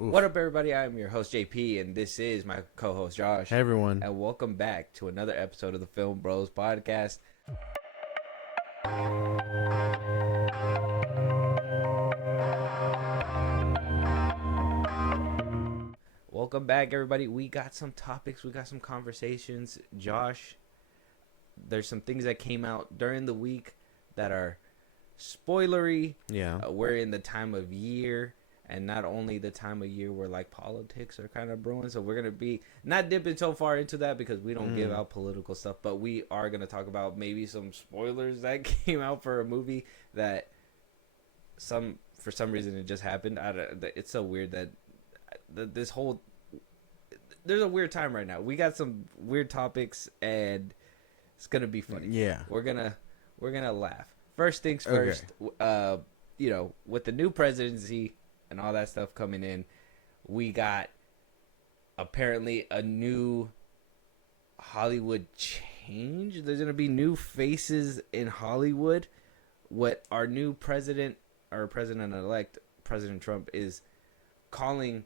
Oof. What up, everybody? I'm your host, JP, and this is my co-host, Josh. Hey, everyone. And welcome back to another episode of the FIlmBros podcast. Welcome back, everybody. We got some topics. We got some conversations. Josh, there's some things that came out during the week that are spoilery. Yeah. We're in the time of year. And not only the time of year where like politics are kind of brewing, so we're gonna be not dipping so far into that because we don't give out political stuff, but we are gonna talk about maybe some spoilers that came out for a movie that for some reason it just happened. It's so weird that there's a weird time right now. We got some weird topics and it's gonna be funny. Yeah. We're gonna laugh. First things first. Okay. With the new presidency and all that stuff coming in, we got apparently a new Hollywood change. There's going to be new faces in Hollywood. What our new president, or president-elect, President Trump, is calling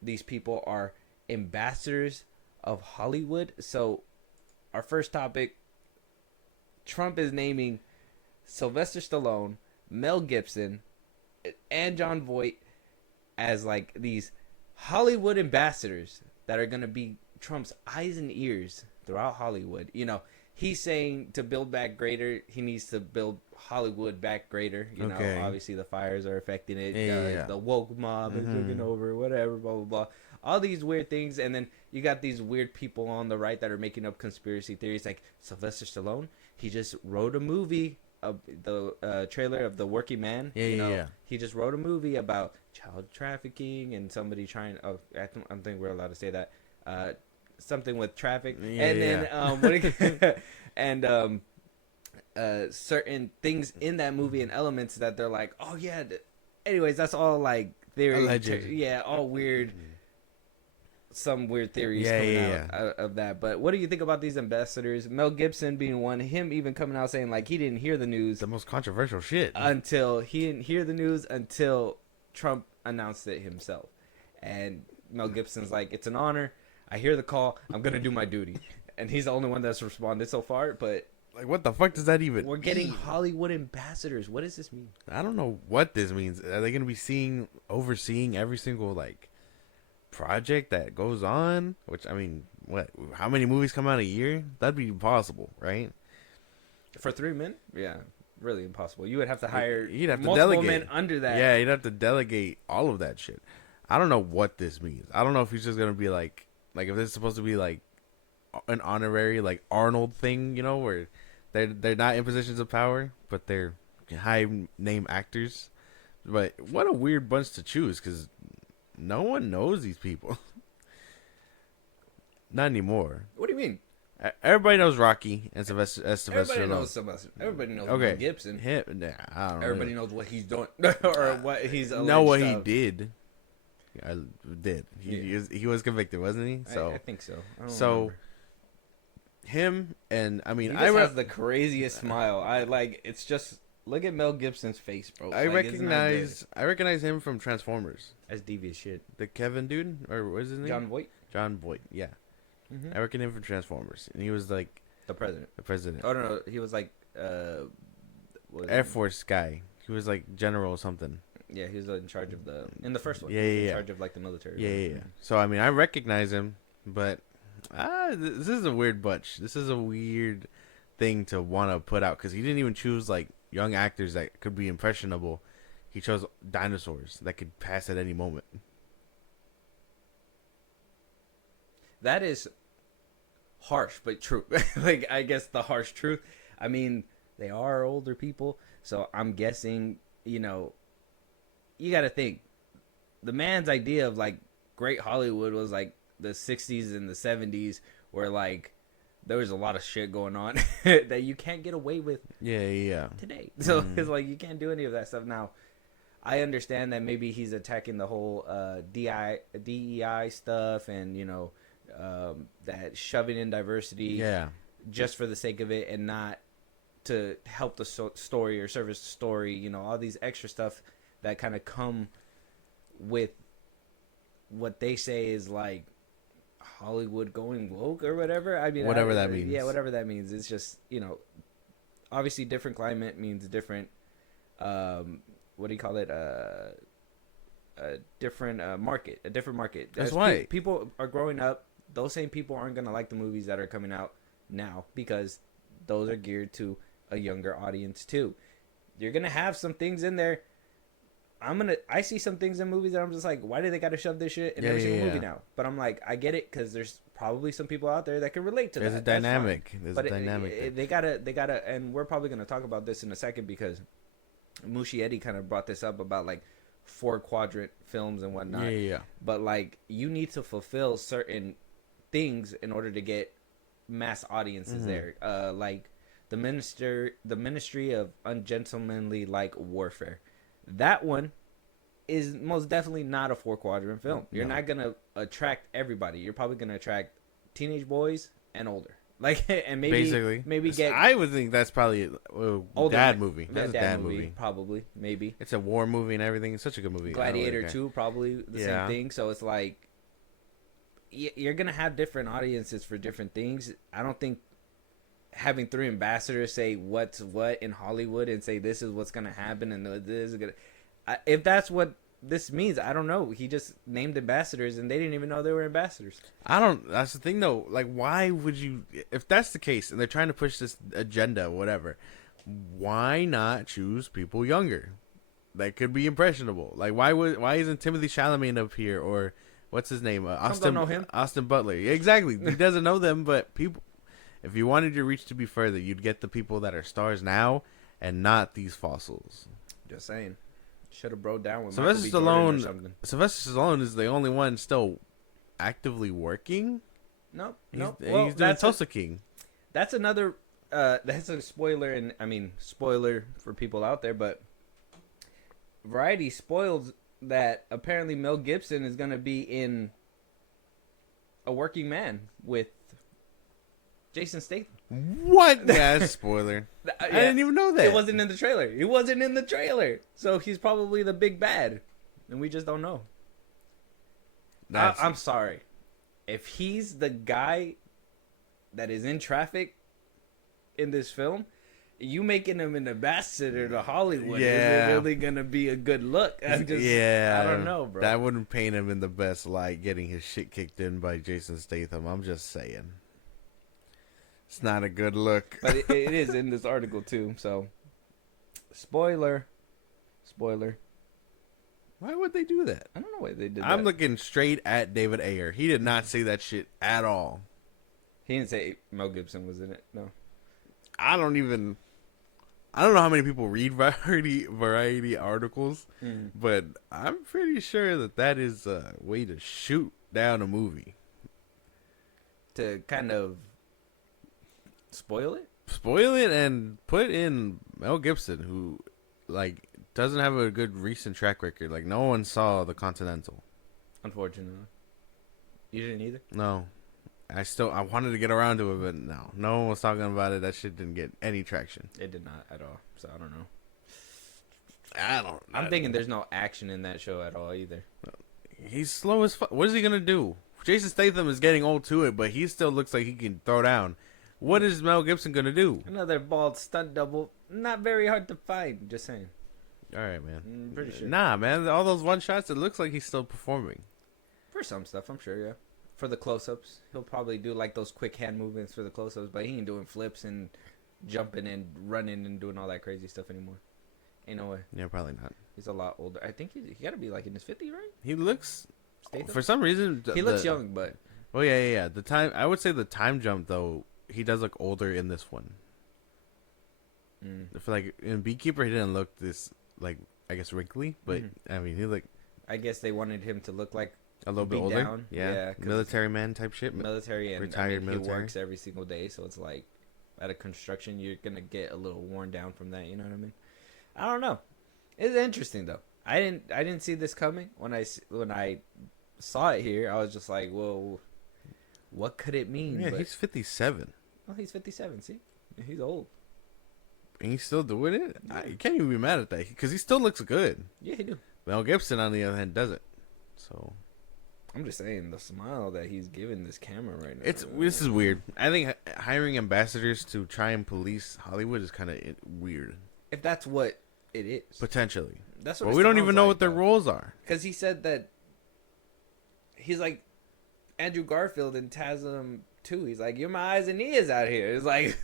these people are ambassadors of Hollywood. So our first topic, Trump is naming Sylvester Stallone, Mel Gibson, and Jon Voight as like these Hollywood ambassadors that are going to be Trump's eyes and ears throughout Hollywood. You know, he's saying to build back greater, he needs to build Hollywood back greater. You know, obviously the fires are affecting it. The woke mob is taking over, whatever, blah, blah, blah. All these weird things. And then you got these weird people on the right that are making up conspiracy theories like Sylvester Stallone. He just wrote a movie, the trailer of The Working Man. He just wrote a movie about child trafficking and somebody trying. I don't think we're allowed to say that. Something with traffic, certain things in that movie and elements that they're like, oh yeah. Anyways, that's all like theory. All weird. Some weird theories coming out of that. But what do you think about these ambassadors? Mel Gibson being one, him even coming out saying like he didn't hear the news. The most controversial shit. Until he didn't hear the news until Trump announced it himself. And Mel Gibson's like, it's an honor. I hear the call. I'm going to do my duty. And he's the only one that's responded so far. But like, what the fuck does that even We're getting Hollywood ambassadors. What does this mean? I don't know what this means. Are they going to be overseeing every single like project that goes on? Which, I mean, what? How many movies come out a year? That'd be impossible, right? For 3 men? Yeah. Really impossible. You would have to hire multiple men under that. Yeah, you'd have to delegate all of that shit. I don't know what this means. I don't know if he's just gonna be like if this is supposed to be like an honorary like Arnold thing, you know, where they're not in positions of power, but they're high name actors. But what a weird bunch to choose, because no one knows these people. Not anymore. What do you mean? Everybody knows Rocky and Sylvester. Everybody knows Sylvester. Everybody knows Mel Gibson. I don't Everybody knows what he's doing or what he's alleged know what he of. did. I did. He was convicted, wasn't he? So I think so. I don't remember. Him and I mean, he just has the craziest smile. It's just look at Mel Gibson's face, bro. I recognize him from Transformers. That's devious shit. The Kevin dude, or what is his name? Jon Voight. Jon Voight. Yeah. Mm-hmm. I reckon him from Transformers, and he was like the president. Oh no, he was like Air Force guy. He was like general or something. Yeah, he was in charge of in the first one. In charge of like the military. Yeah. So I mean, I recognize him, but this is a weird bunch. This is a weird thing to want to put out, because he didn't even choose like young actors that could be impressionable. He chose dinosaurs that could pass at any moment. That is harsh, but true. Like, I guess the harsh truth. I mean, they are older people, so I'm guessing, you got to think. The man's idea of, like, great Hollywood was, like, the 60s and the 70s, where, like, there was a lot of shit going on that you can't get away with today. So, it's like, you can't do any of that stuff now. I understand that maybe he's attacking the whole DEI stuff and, that shoving in diversity just for the sake of it and not to help the story or service the story, all these extra stuff that kind of come with what they say is like Hollywood going woke or whatever. I mean, Whatever that means. Yeah, whatever that means. It's just, obviously different climate means different. What do you call it? A different market. A different market. That's why people are growing up. Those same people aren't gonna like the movies that are coming out now because those are geared to a younger audience too. You're gonna have some things in there. I see some things in movies that I'm just like, why do they gotta shove this shit in every single movie now? But I'm like, I get it because there's probably some people out there that can relate to that. There's a dynamic. They gotta, and we're probably gonna talk about this in a second because Muschietti kind of brought this up about like 4-quadrant films and whatnot. Yeah. But like, you need to fulfill certain things in order to get mass audiences there. Like the Ministry of Ungentlemanly like Warfare. That one is most definitely not a 4-quadrant film. You're not gonna attract everybody. You're probably gonna attract teenage boys and older. Like, and maybe get. I would think that's probably a dad movie. That's a dad movie. Probably, maybe. It's a war movie and everything. It's such a good movie. Gladiator 2, probably the same thing. So it's like, you're gonna have different audiences for different things. I don't think having 3 ambassadors say what's what in Hollywood and say this is what's gonna happen and this is gonna. If that's what this means, I don't know. He just named ambassadors and they didn't even know they were ambassadors. That's the thing though. Like, why would you? If that's the case and they're trying to push this agenda, whatever, why not choose people younger that could be impressionable? Like, why isn't Timothy Chalamet up here or what's his name? Don't know him. Austin Butler. Yeah, exactly. He doesn't know them, but people. If you wanted your reach to be further, you'd get the people that are stars now and not these fossils. Just saying. Should have broke down with Sylvester Stallone. Sylvester Stallone is the only one still actively working. Nope. He's doing Tulsa King. That's another. That's a spoiler, and I mean spoiler for people out there, but Variety spoiled that apparently Mel Gibson is going to be in A Working Man with Jason Statham. What? Yeah, spoiler. I didn't even know that. It wasn't in the trailer. So he's probably the big bad, and we just don't know. I'm sorry. If he's the guy that is in traffic in this film, you making him an ambassador to Hollywood is really gonna be a good look. I don't know, bro. That wouldn't paint him in the best light, getting his shit kicked in by Jason Statham. I'm just saying. It's not a good look. But it is in this article, too. So, spoiler. Why would they do that? I don't know why they did that. I'm looking straight at David Ayer. He did not say that shit at all. He didn't say Mel Gibson was in it. No. I don't know how many people read variety articles, but I'm pretty sure that is a way to shoot down a movie. To kind of spoil it and put in Mel Gibson, who like doesn't have a good recent track record. Like, no one saw The Continental. Unfortunately, you didn't either. No, I wanted to get around to it, but no one was talking about it. That shit didn't get any traction. It did not at all. So I don't know. I'm thinking there's no action in that show at all either. He's slow as fuck. What is he gonna do? Jason Statham is getting old to it, but he still looks like he can throw down. What is Mel Gibson gonna do? Another bald stunt double. Not very hard to find. Just saying. All right, man. I'm pretty sure. Nah, man. All those one shots, it looks like he's still performing. For some stuff, I'm sure. Yeah. For the close-ups, he'll probably do like those quick hand movements for the close-ups, but he ain't doing flips and jumping and running and doing all that crazy stuff anymore. Ain't no way. Yeah, probably not. He's a lot older. I think he got to be like in his 50s, right? He looks. Statham? For some reason, he looks young, but. Oh yeah. The time, I would say the time jump though, he does look older in this one. For like in Beekeeper, he didn't look this like, I guess, wrinkly, but I mean, he looked. I guess they wanted him to look like a little bit older. Down. Yeah, military man type shit. Military and retired military. He works every single day, so it's like at a construction, you're gonna get a little worn down from that. You know what I mean? I don't know. It's interesting though. I didn't see this coming when I saw it here. I was just like, whoa, what could it mean? Yeah, he's 57. Well, he's 57. See, he's old. And he's still doing it? You can't even be mad at that because he still looks good. Yeah, he do. Mel Gibson, on the other hand, doesn't. So, I'm just saying the smile that he's giving this camera right now. This is weird. I think hiring ambassadors to try and police Hollywood is kind of weird. If that's what it is, Potentially. That's what. But we don't even know what their roles are. Because he said that he's like Andrew Garfield in TASM 2. He's like, "You're my eyes and ears out here." It's like,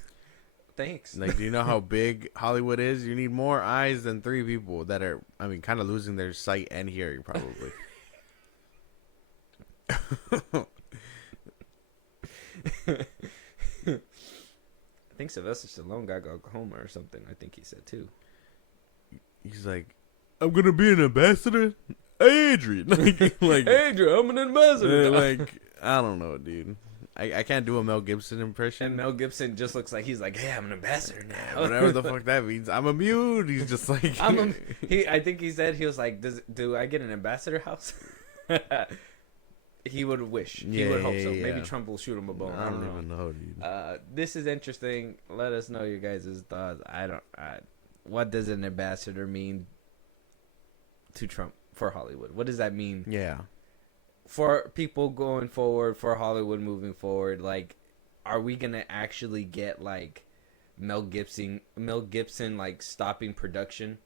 thanks. Like, do you know how big Hollywood is? You need more eyes than 3 people that are, I mean, kind of losing their sight and hearing, probably. I think Sylvester Stallone got glaucoma or something. I think he said too. He's like, I'm gonna be an ambassador. Hey, Adrian, like Adrian, I'm an ambassador. Like, I don't know, dude. I can't do a Mel Gibson impression. And Mel Gibson just looks like he's like, hey, I'm an ambassador now. Whatever the fuck that means. I'm immune. He's just like, I think he said he was like, do I get an ambassador house? He would wish. He would hope so. Yeah. Maybe Trump will shoot him a bone. I don't even know, dude. This is interesting. Let us know your guys' thoughts. What does an ambassador mean to Trump for Hollywood? What does that mean? Yeah. For people going forward, for Hollywood moving forward, like, are we gonna actually get like Mel Gibson like stopping production,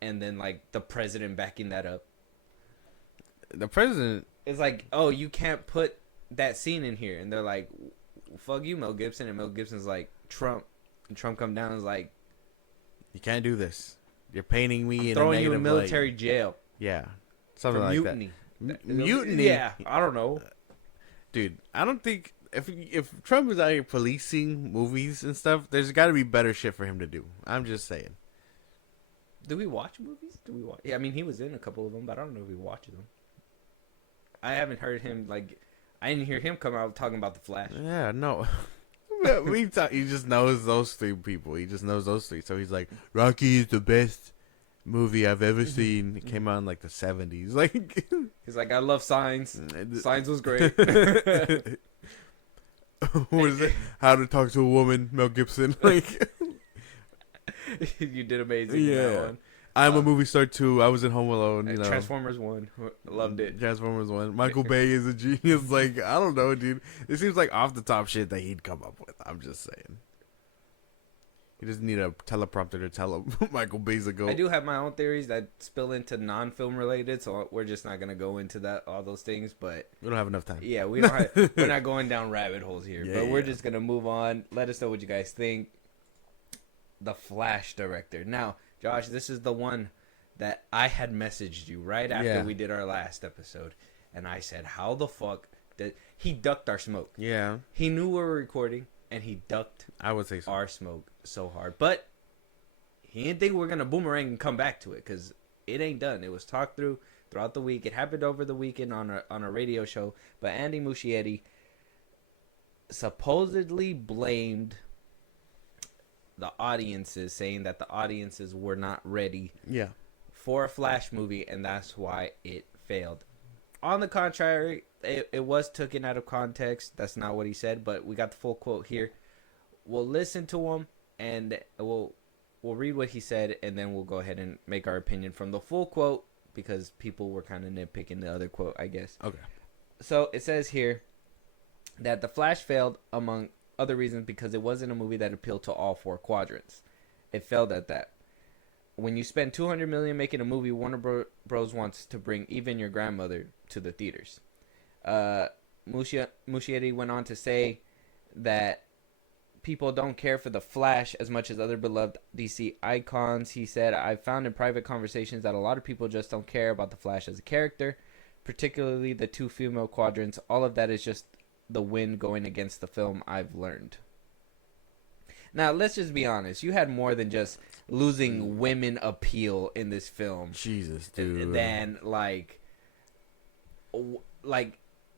and then like the president backing that up? The president is like, oh, you can't put that scene in here, and they're like, fuck you, Mel Gibson, and Mel Gibson's like, Trump, and Trump come down and is like, you can't do this. You're painting me in throwing a you in negative military light. jail. Yeah, something for like mutiny. that. Mutiny. Yeah, I don't know, dude. I don't think if Trump is out here policing movies and stuff, there's got to be better shit for him to do. I'm just saying. Do we watch movies? Yeah, I mean, he was in a couple of them, but I don't know if we watch them. I haven't heard him I didn't hear him come out talking about the Flash. Yeah, no. He just knows those 3 people. He just knows those 3. So he's like, Rocky is the best movie I've ever seen. It came out in like the 70s. Like, he's like, I love Signs. Signs was great. What is it? How to Talk to a Woman, Mel Gibson. Like, you did amazing. Yeah. I'm a movie star too. I was in Home Alone. You know, Transformers 1, loved it. Transformers 1. Michael Bay is a genius. Like, I don't know, dude. It seems like off the top shit that he'd come up with. I'm just saying. He doesn't need a teleprompter to tell him Michael Bay's a goat. I do have my own theories that spill into non-film related, so we're just not gonna go into all those things. But we don't have enough time. Yeah, we're not going down rabbit holes here. But we're just gonna move on. Let us know what you guys think. The Flash director. Now, Josh, this is the one that I had messaged you right after we did our last episode. And I said, how the fuck did... He ducked our smoke. Yeah. He knew we were recording, and he ducked I would say so. our smoke so hard. But he didn't think we were going to boomerang and come back to it, because it ain't done. It was talked through throughout the week. It happened over the weekend on a radio show. But Andy Muschietti supposedly blamed the audiences, saying that the audiences were not ready for a Flash movie, and that's why it failed. On the contrary, it was taken out of context. That's not what he said, but we got the full quote here. We'll listen to him, and we'll read what he said, and then we'll go ahead and make our opinion from the full quote, because people were kind of nitpicking the other quote, I guess. Okay. So it says here that The Flash failed, among other reasons, because it wasn't a movie that appealed to all 4 quadrants. It failed at that. When you spend $200 million making a movie, Warner Bros. Wants to bring even your grandmother to the theaters. Muschietti went on to say that people don't care for the Flash as much as other beloved DC icons. He said, I've found in private conversations that a lot of people just don't care about the Flash as a character, particularly the 2 female quadrants. All of that is just the wind going against the film, I've learned. Now, let's just be honest. You had more than just losing women appeal in this film. Jesus, dude. Than, like,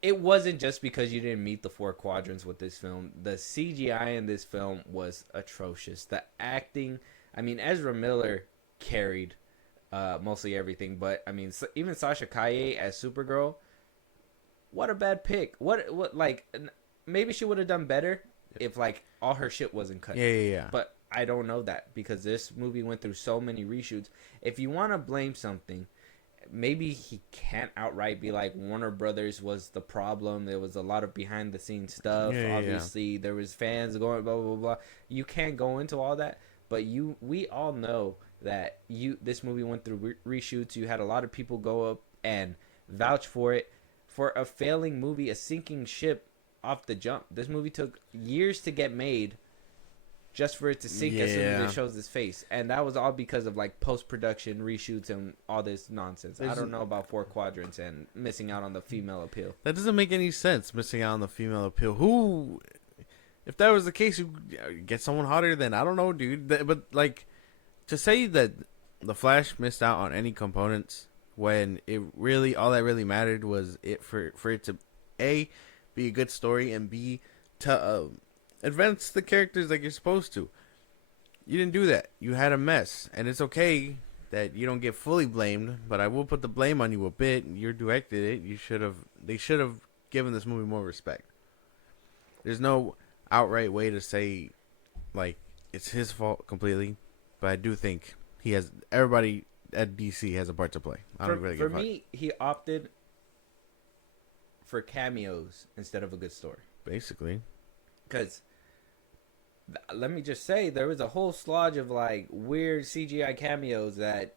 it wasn't just because you didn't meet the 4 quadrants with this film. The CGI in this film was atrocious. The acting, I mean, Ezra Miller carried mostly everything. But, I mean, even Sasha Calle as Supergirl, what a bad pick. What like, maybe she would have done better if, like, all her shit wasn't cut. Yeah. But I don't know that, because this movie went through so many reshoots. If you want to blame something, maybe he can't outright be like Warner Brothers was the problem. There was a lot of behind the scenes stuff. Obviously, there was fans going blah blah blah. You can't go into all that, but we all know that this movie went through reshoots. You had a lot of people go up and vouch for it. For a failing movie, a sinking ship off the jump. This movie took years to get made just for it to sink as soon as it shows his face. And that was all because of like post-production reshoots and all this nonsense. I don't know about 4 quadrants and missing out on the female appeal. That doesn't make any sense, missing out on the female appeal. Who, if that was the case, you get someone hotter, then I don't know, dude. But like, to say that the Flash missed out on any components when it really, all that really mattered was it for it to A, be a good story, and B, to advance the characters like you're supposed to. You didn't do that. You had a mess, and it's okay that you don't get fully blamed, but I will put the blame on you a bit. You directed it. They should have given this movie more respect. There's no outright way to say like it's his fault completely, but I do think everybody at DC has a part to play. For me, he opted for cameos instead of a good story. Basically. Because, let me just say, there was a whole sludge of, like, weird CGI cameos that,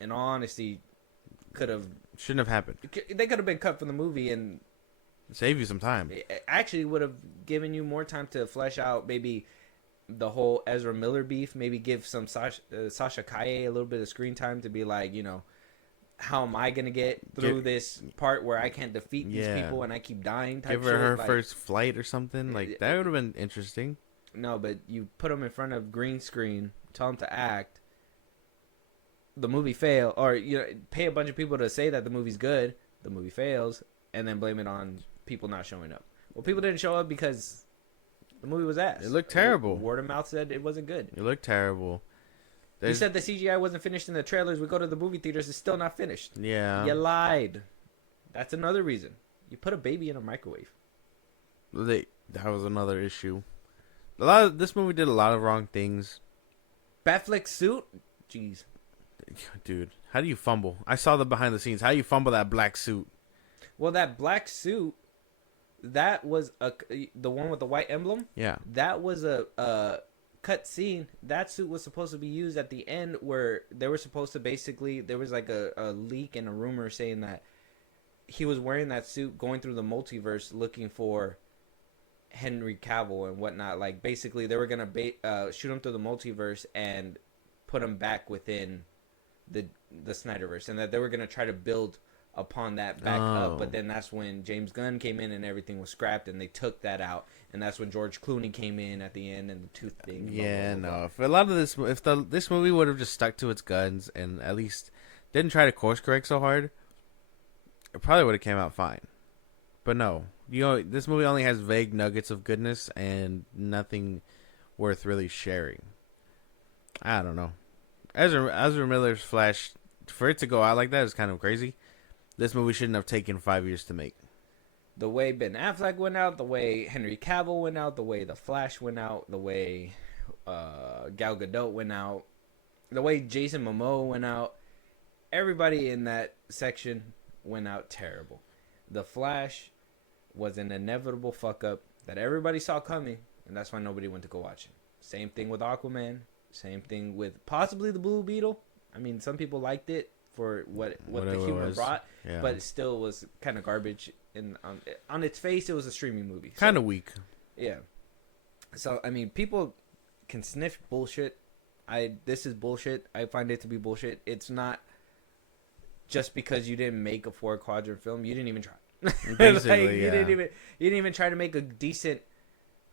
in all honesty, shouldn't have happened. They could have been cut from the movie and save you some time. It actually would have given you more time to flesh out maybe the whole Ezra Miller beef. Maybe give some Sasha Kaye a little bit of screen time to be like, how am I gonna get through this part where I can't defeat these people and I keep dying? Give her first flight or something like that. Would have been interesting. No, but you put them in front of green screen, tell them to act. The movie fail, or pay a bunch of people to say that the movie's good. The movie fails, and then blame it on people not showing up. Well, people didn't show up because the movie was ass. It looked terrible. Word of mouth said it wasn't good. It looked terrible. You said the CGI wasn't finished in the trailers. We go to the movie theaters. It's still not finished. Yeah. You lied. That's another reason. You put a baby in a microwave. That was another issue. This movie did a lot of wrong things. Batfleck suit? Jeez. Dude, how do you fumble? I saw the behind the scenes. How do you fumble that black suit? Well, that black suit, that was the one with the white emblem? Yeah. That was a cut scene. That suit was supposed to be used at the end where they were supposed to basically, there was like a leak and a rumor saying that he was wearing that suit going through the multiverse looking for Henry Cavill and whatnot. Like basically they were going to shoot him through the multiverse and put him back within the Snyderverse, and that they were going to try to build upon that back up, but then that's when James Gunn came in and everything was scrapped and they took that out, and that's when George Clooney came in at the end and the tooth thing. Yeah, blah, blah, blah. If a lot of this movie would have just stuck to its guns and at least didn't try to course correct so hard, it probably would have came out fine. But no, this movie only has vague nuggets of goodness and nothing worth really sharing. I don't know. Ezra Miller's Flash, for it to go out like that is kind of crazy. This movie shouldn't have taken 5 years to make. The way Ben Affleck went out, the way Henry Cavill went out, the way The Flash went out, the way Gal Gadot went out, the way Jason Momoa went out, everybody in that section went out terrible. The Flash was an inevitable fuck up that everybody saw coming, and that's why nobody went to go watch it. Same thing with Aquaman. Same thing with possibly the Blue Beetle. I mean, some people liked it for what the humor brought, but it still was kind of garbage. On its face, it was a streaming movie. Kind of weak. Yeah. So, I mean, people can sniff bullshit. This is bullshit. I find it to be bullshit. It's not just because you didn't make a 4-quadrant film. You didn't even try. Basically, you didn't even try to make a decent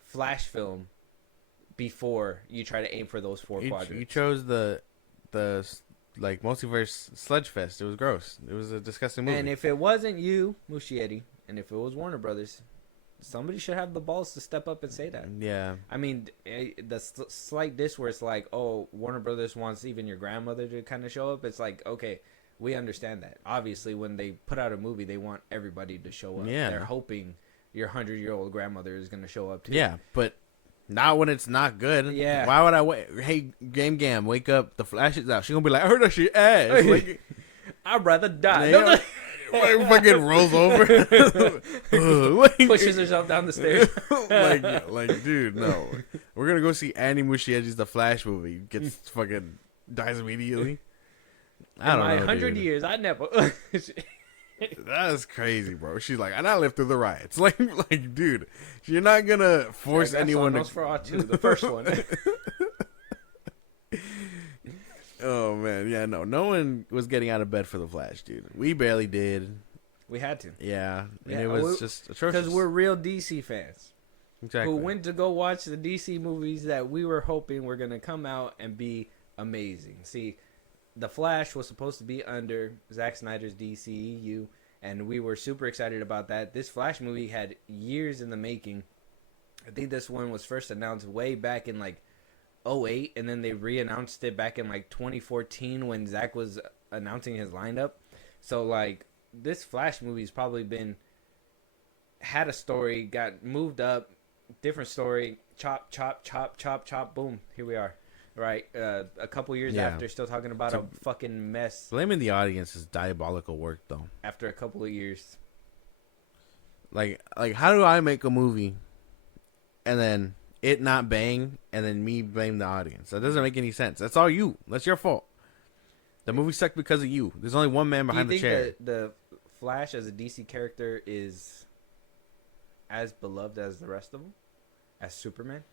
Flash film before you try to aim for those 4 quadrants. You chose the like multiverse sludge fest. It was gross. It was a disgusting movie. And if it wasn't you, Muschietti, and if it was Warner Brothers, somebody should have the balls to step up and say that. Yeah. I mean, the slight diss where it's like, oh, Warner Brothers wants even your grandmother to kind of show up. It's like, okay, we understand that. Obviously, when they put out a movie, they want everybody to show up. Yeah. They're hoping your 100-year-old grandmother is going to show up too. Yeah, but not when it's not good. Yeah. Why would I wait? Hey, Gam, wake up. The Flash is out. She's going to be like, I heard that shit ass. Like, I'd rather die. Like, fucking rolls over, Pushes herself down the stairs. like, dude, no. We're gonna go see Annie Muschietti's The Flash movie. Gets fucking dies immediately. I don't know. 100 dude. years, I never. That's crazy, bro. She's like, and I lived through the riots. Like, dude, you're not gonna force anyone to. For too, the first one. Oh man, yeah, no one was getting out of bed for the Flash, dude. We barely did. We had to. Yeah, and it was just atrocious. Because we're real DC fans. Exactly. Who went to go watch the DC movies that we were hoping were gonna come out and be amazing. See, The Flash was supposed to be under Zack Snyder's DCU, and we were super excited about that. This Flash movie had years in the making. I think this one was first announced way back in like 2008, and then they re-announced it back in like 2014 when Zack was announcing his lineup. So like this Flash movie's probably had a story, got moved up, different story, chop, boom, here we are. Right, a couple years after, still talking about a fucking mess. Blaming the audience is diabolical work, though. After a couple of years, like how do I make a movie, and then it not bang, and then me blame the audience? That doesn't make any sense. That's all you. That's your fault. The movie sucked because of you. There's only one man behind the chair. Do you think the Flash as a DC character is as beloved as the rest of them, as Superman?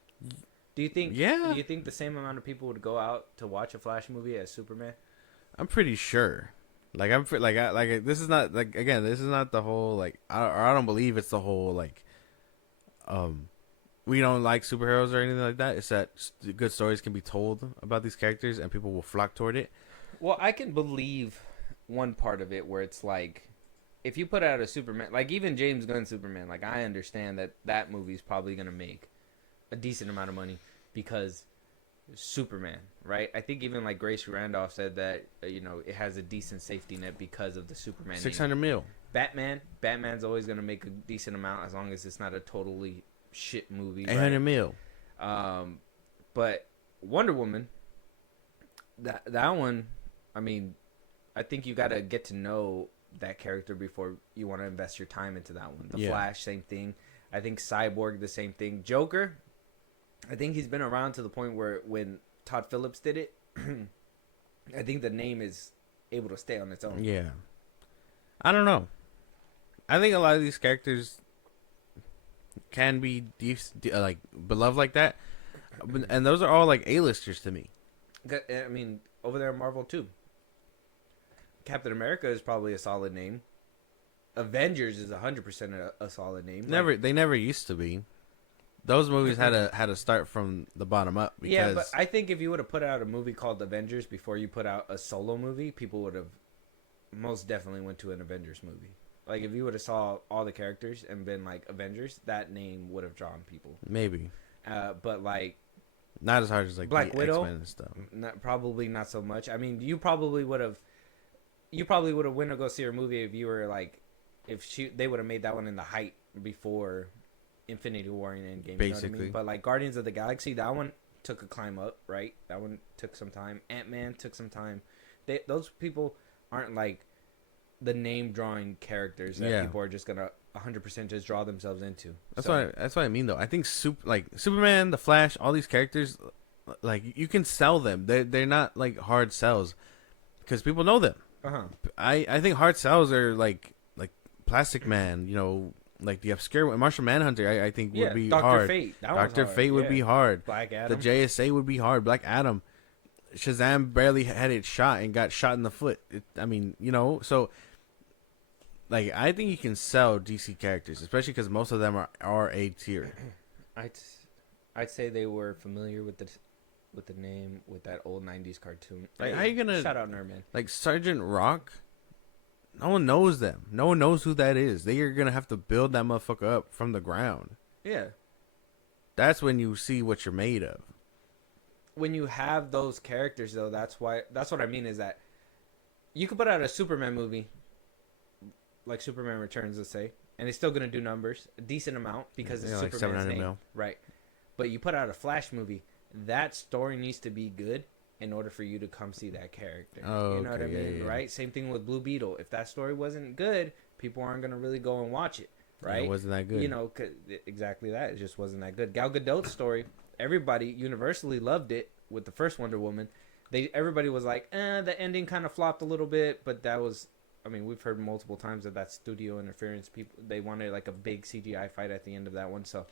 Do you think? Yeah. Do you think the same amount of people would go out to watch a Flash movie as Superman? I'm pretty sure. Like this is not like, again, this is not the whole like I don't believe it's the whole like we don't like superheroes or anything like that. It's that good stories can be told about these characters and people will flock toward it. Well, I can believe one part of it where it's like, if you put out a Superman, like even James Gunn's Superman, like I understand that movie's probably gonna make a decent amount of money because Superman, right? I think even like Grace Randolph said that it has a decent safety net because of the Superman. 600 mil. Batman's always gonna make a decent amount as long as it's not a totally shit movie. 800 right? mil. But Wonder Woman, that one, I mean, I think you gotta get to know that character before you want to invest your time into that one. The Flash, same thing. I think Cyborg, the same thing. Joker, I think he's been around to the point where when Todd Phillips did it, I think the name is able to stay on its own. Yeah. I don't know. I think a lot of these characters can be like beloved like that, and those are all like A-listers to me. I mean, over there in Marvel too. Captain America is probably a solid name. Avengers is 100% a solid name. They never used to be. Those movies had to start from the bottom up. Because... Yeah, but I think if you would have put out a movie called Avengers before you put out a solo movie, people would have most definitely went to an Avengers movie. Like if you would have saw all the characters and been like Avengers, that name would have drawn people. Maybe. But like not as hard as like Black Widow X-Men and stuff. Probably not so much. I mean, you probably would have went to go see her movie if you were like, they would have made that one in the height before Infinity War and Endgame. Basically. You know what I mean? But like Guardians of the Galaxy, that one took a climb up, right? That one took some time. Ant-Man took some time. Those people aren't like the name drawing characters that people are just gonna 100% just draw themselves into. That's what I mean though. I think Superman, the Flash, all these characters, like you can sell them. They're not like hard sells because people know them. I think hard sells are like Plastic Man, like the obscure Martian Manhunter. I think would be hard. Dr. Fate would be hard. Black Adam. The JSA would be hard. Black Adam. Shazam barely had it shot and got shot in the foot. So like I think you can sell DC characters, especially because most of them are A tier. I'd say they were familiar with the name with that old 90s cartoon. Like, how you gonna shout out Nerdman? Like Sergeant Rock? No one knows them. No one knows who that is. They are gonna have to build that motherfucker up from the ground. Yeah. That's when you see what you're made of. When you have those characters, though, that's what I mean is that you could put out a Superman movie, like Superman Returns, let's say, and it's still gonna do numbers, a decent amount because it's Superman's name, right? But you put out a Flash movie, that story needs to be good in order for you to come see that character. Oh, you know what I okay, mean, yeah. right? Same thing with Blue Beetle. If that story wasn't good, people aren't gonna really go and watch it, right? It wasn't that good. You know, exactly that. It just wasn't that good. Gal Gadot's story, everybody universally loved it with the first Wonder Woman. Everybody was like, the ending kind of flopped a little bit, but that was, I mean, we've heard multiple times that that's studio interference. People, they wanted like a big CGI fight at the end of that one. So,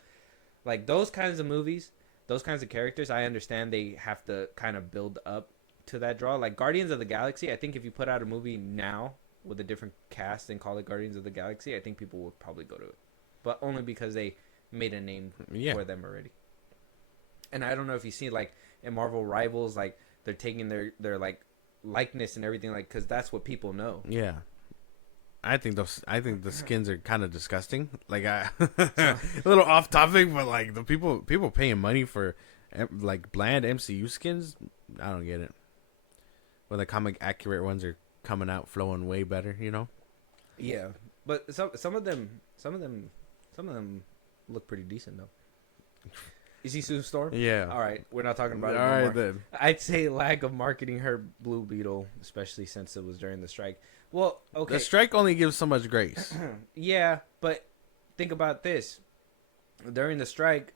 like those kinds of movies, those kinds of characters, I understand they have to kind of build up to that draw. Like Guardians of the Galaxy, I think if you put out a movie now with a different cast and call it Guardians of the Galaxy, I think people would probably go to it. But only because they made a name for them already. And I don't know if you see like in Marvel Rivals, like they're taking their like likeness and everything, like, because that's what people know. Yeah. I think the skins are kind of disgusting. Like a little off topic, but like the people paying money for like bland MCU skins, I don't get it. When the comic accurate ones are coming out flowing way better, you know? Yeah, but some of them look pretty decent though. You see Sue Storm? Yeah. All right, we're not talking about it. All right then. I'd say lack of marketing her Blue Beetle, especially since it was during the strike. Well, okay. The strike only gives so much grace. Yeah, but think about this. During the strike,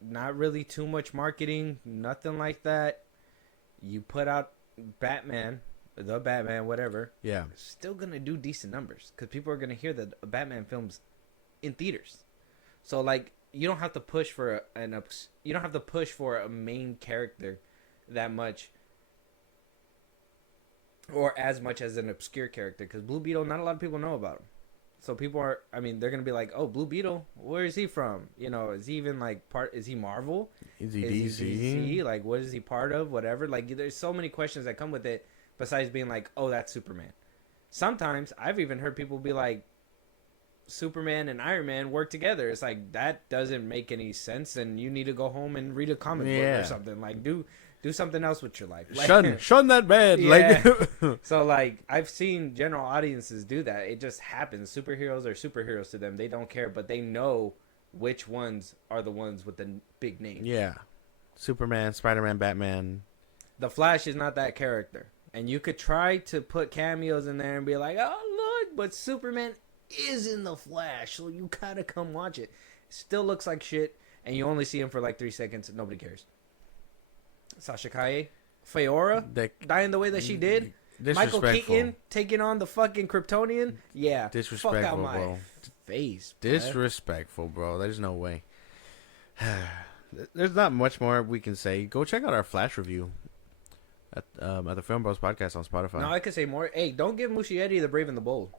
not really too much marketing, nothing like that. You put out Batman, whatever. Yeah. Still gonna do decent numbers because people are gonna hear the Batman films in theaters. So like, you don't have to push for a main character that much. Or as much as an obscure character, because Blue Beetle, not a lot of people know about him. So people are, I mean, they're gonna be like, "Oh, Blue Beetle, where is he from? You know, is he even like part? Is he Marvel? Is he DC? Like, what is he part of? Whatever. Like, there's so many questions that come with it. Besides being like, "Oh, that's Superman." Sometimes I've even heard people be like, "Superman and Iron Man work together." It's like that doesn't make any sense, and you need to go home and read a comic book or something. Like, do something else with your life. Like, shun that man. Yeah. Like, so like I've seen general audiences do that. It just happens. Superheroes are superheroes to them. They don't care, but they know which ones are the ones with the big names. yeah. Superman, Spider-Man, Batman. The Flash is not that character. And you could try to put cameos in there and be like, "Oh, look, but Superman is in the Flash, so you gotta come watch it." Still looks like shit, and you only see him for like 3 seconds. And nobody cares. Sasha Calle, Feora dying the way that she did. Michael Keaton taking on the fucking Kryptonian. Yeah, disrespectful, fuck out my bro. face. Disrespectful, bro. There's no way. There's not much more we can say. Go check out our Flash review at the FIlmBros podcast on Spotify. No, I could say more. Hey, don't give Muschietti the Brave and the Bold.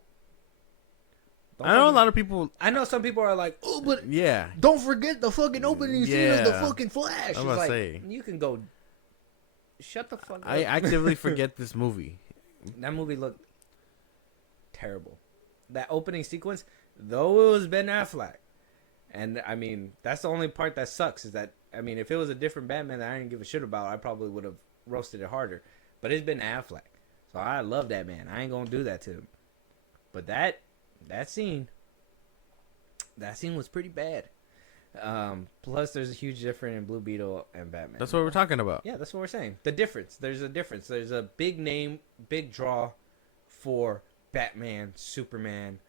I know a lot of people. I know some people are like, "Oh, but yeah, don't forget the fucking opening scene of the fucking Flash." I'm gonna say, you can go. Shut the fuck up. I actively forget this movie. That movie looked terrible. That opening sequence, though it was Ben Affleck, and I mean that's the only part that sucks. Is that, I mean, if it was a different Batman that I didn't give a shit about, I probably would have roasted it harder. But it's Ben Affleck, so I love that man. I ain't gonna do that to him. But that scene was pretty bad. Plus, there's a huge difference in Blue Beetle and Batman. That's what we're talking about. Yeah, that's what we're saying. The difference. There's a difference. There's a big name, big draw for Batman, Superman,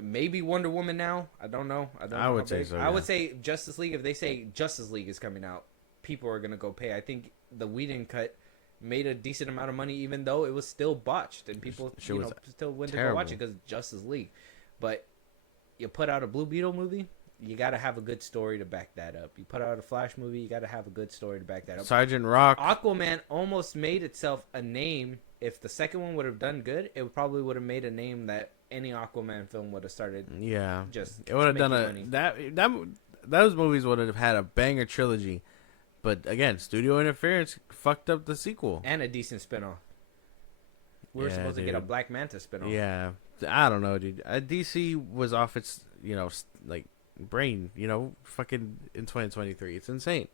maybe Wonder Woman now. I don't know. I would say so. I would say Justice League. If they say Justice League is coming out, people are gonna go pay. I think the Whedon cut made a decent amount of money, even though it was still botched, and people still went to go watch it because Justice League. But you put out a Blue Beetle movie, you got to have a good story to back that up. You put out a Flash movie, you got to have a good story to back that up. Sergeant Rock. Aquaman almost made itself a name. If the second one would have done good, it probably would have made a name that any Aquaman film would have started. Yeah, just it would have done money. those movies would have had a banger trilogy. But again, studio interference fucked up the sequel and a decent spinoff. We were supposed to get a Black Manta spinoff. Yeah, I don't know, dude. DC was off its like brain, fucking in 2023. It's insane.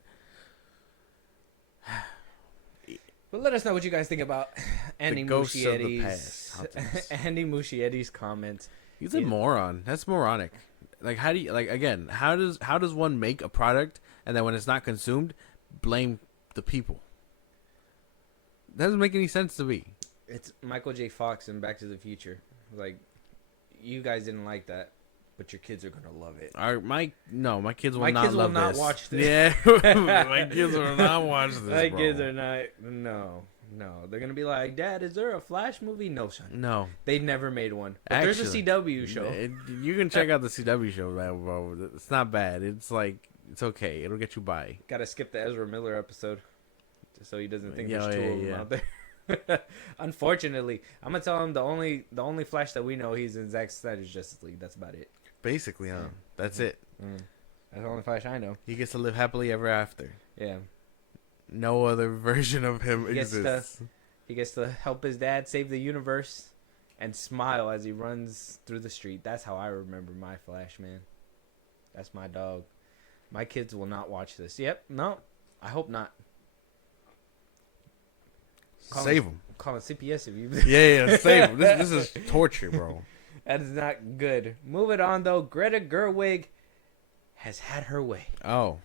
But let us know what you guys think about Andy Muschietti's Andy Muschietti's comments. He's a moron. That's moronic. Like, how do you how does one make a product and then when it's not consumed, blame the people? doesn't make any sense to me. It's Michael J. Fox in Back to the Future. Like, you guys didn't like that, but your kids are gonna love it. My kids will My not kids will love not this. watch this. Yeah, my kids will not watch this. My bro. kids are not. No. They're gonna be like, Dad, is there a Flash movie? No, son. No, They never made one. But there's a CW show. You can check out the CW show, man, bro. It's not bad. It's like it's okay. It'll get you by. Gotta skip the Ezra Miller episode, just so he doesn't think Yeah, there's two yeah, of them yeah. out there. Unfortunately, I'm gonna tell him the only Flash that we know he's in Zack Snyder's Justice League. That's about it. Basically, huh? That's it. That's the only Flash I know. He gets to live happily ever after. Yeah, No other version of him He gets exists. he gets to help his dad save the universe and smile as he runs through the street. That's how I remember my Flash, man. That's my dog. My kids will not watch this. Yep, no, I hope not. Save him. Call it CPS if you. Yeah, save him. This is torture, bro. That is not good. Moving on, though. Greta Gerwig has had her way. Oh,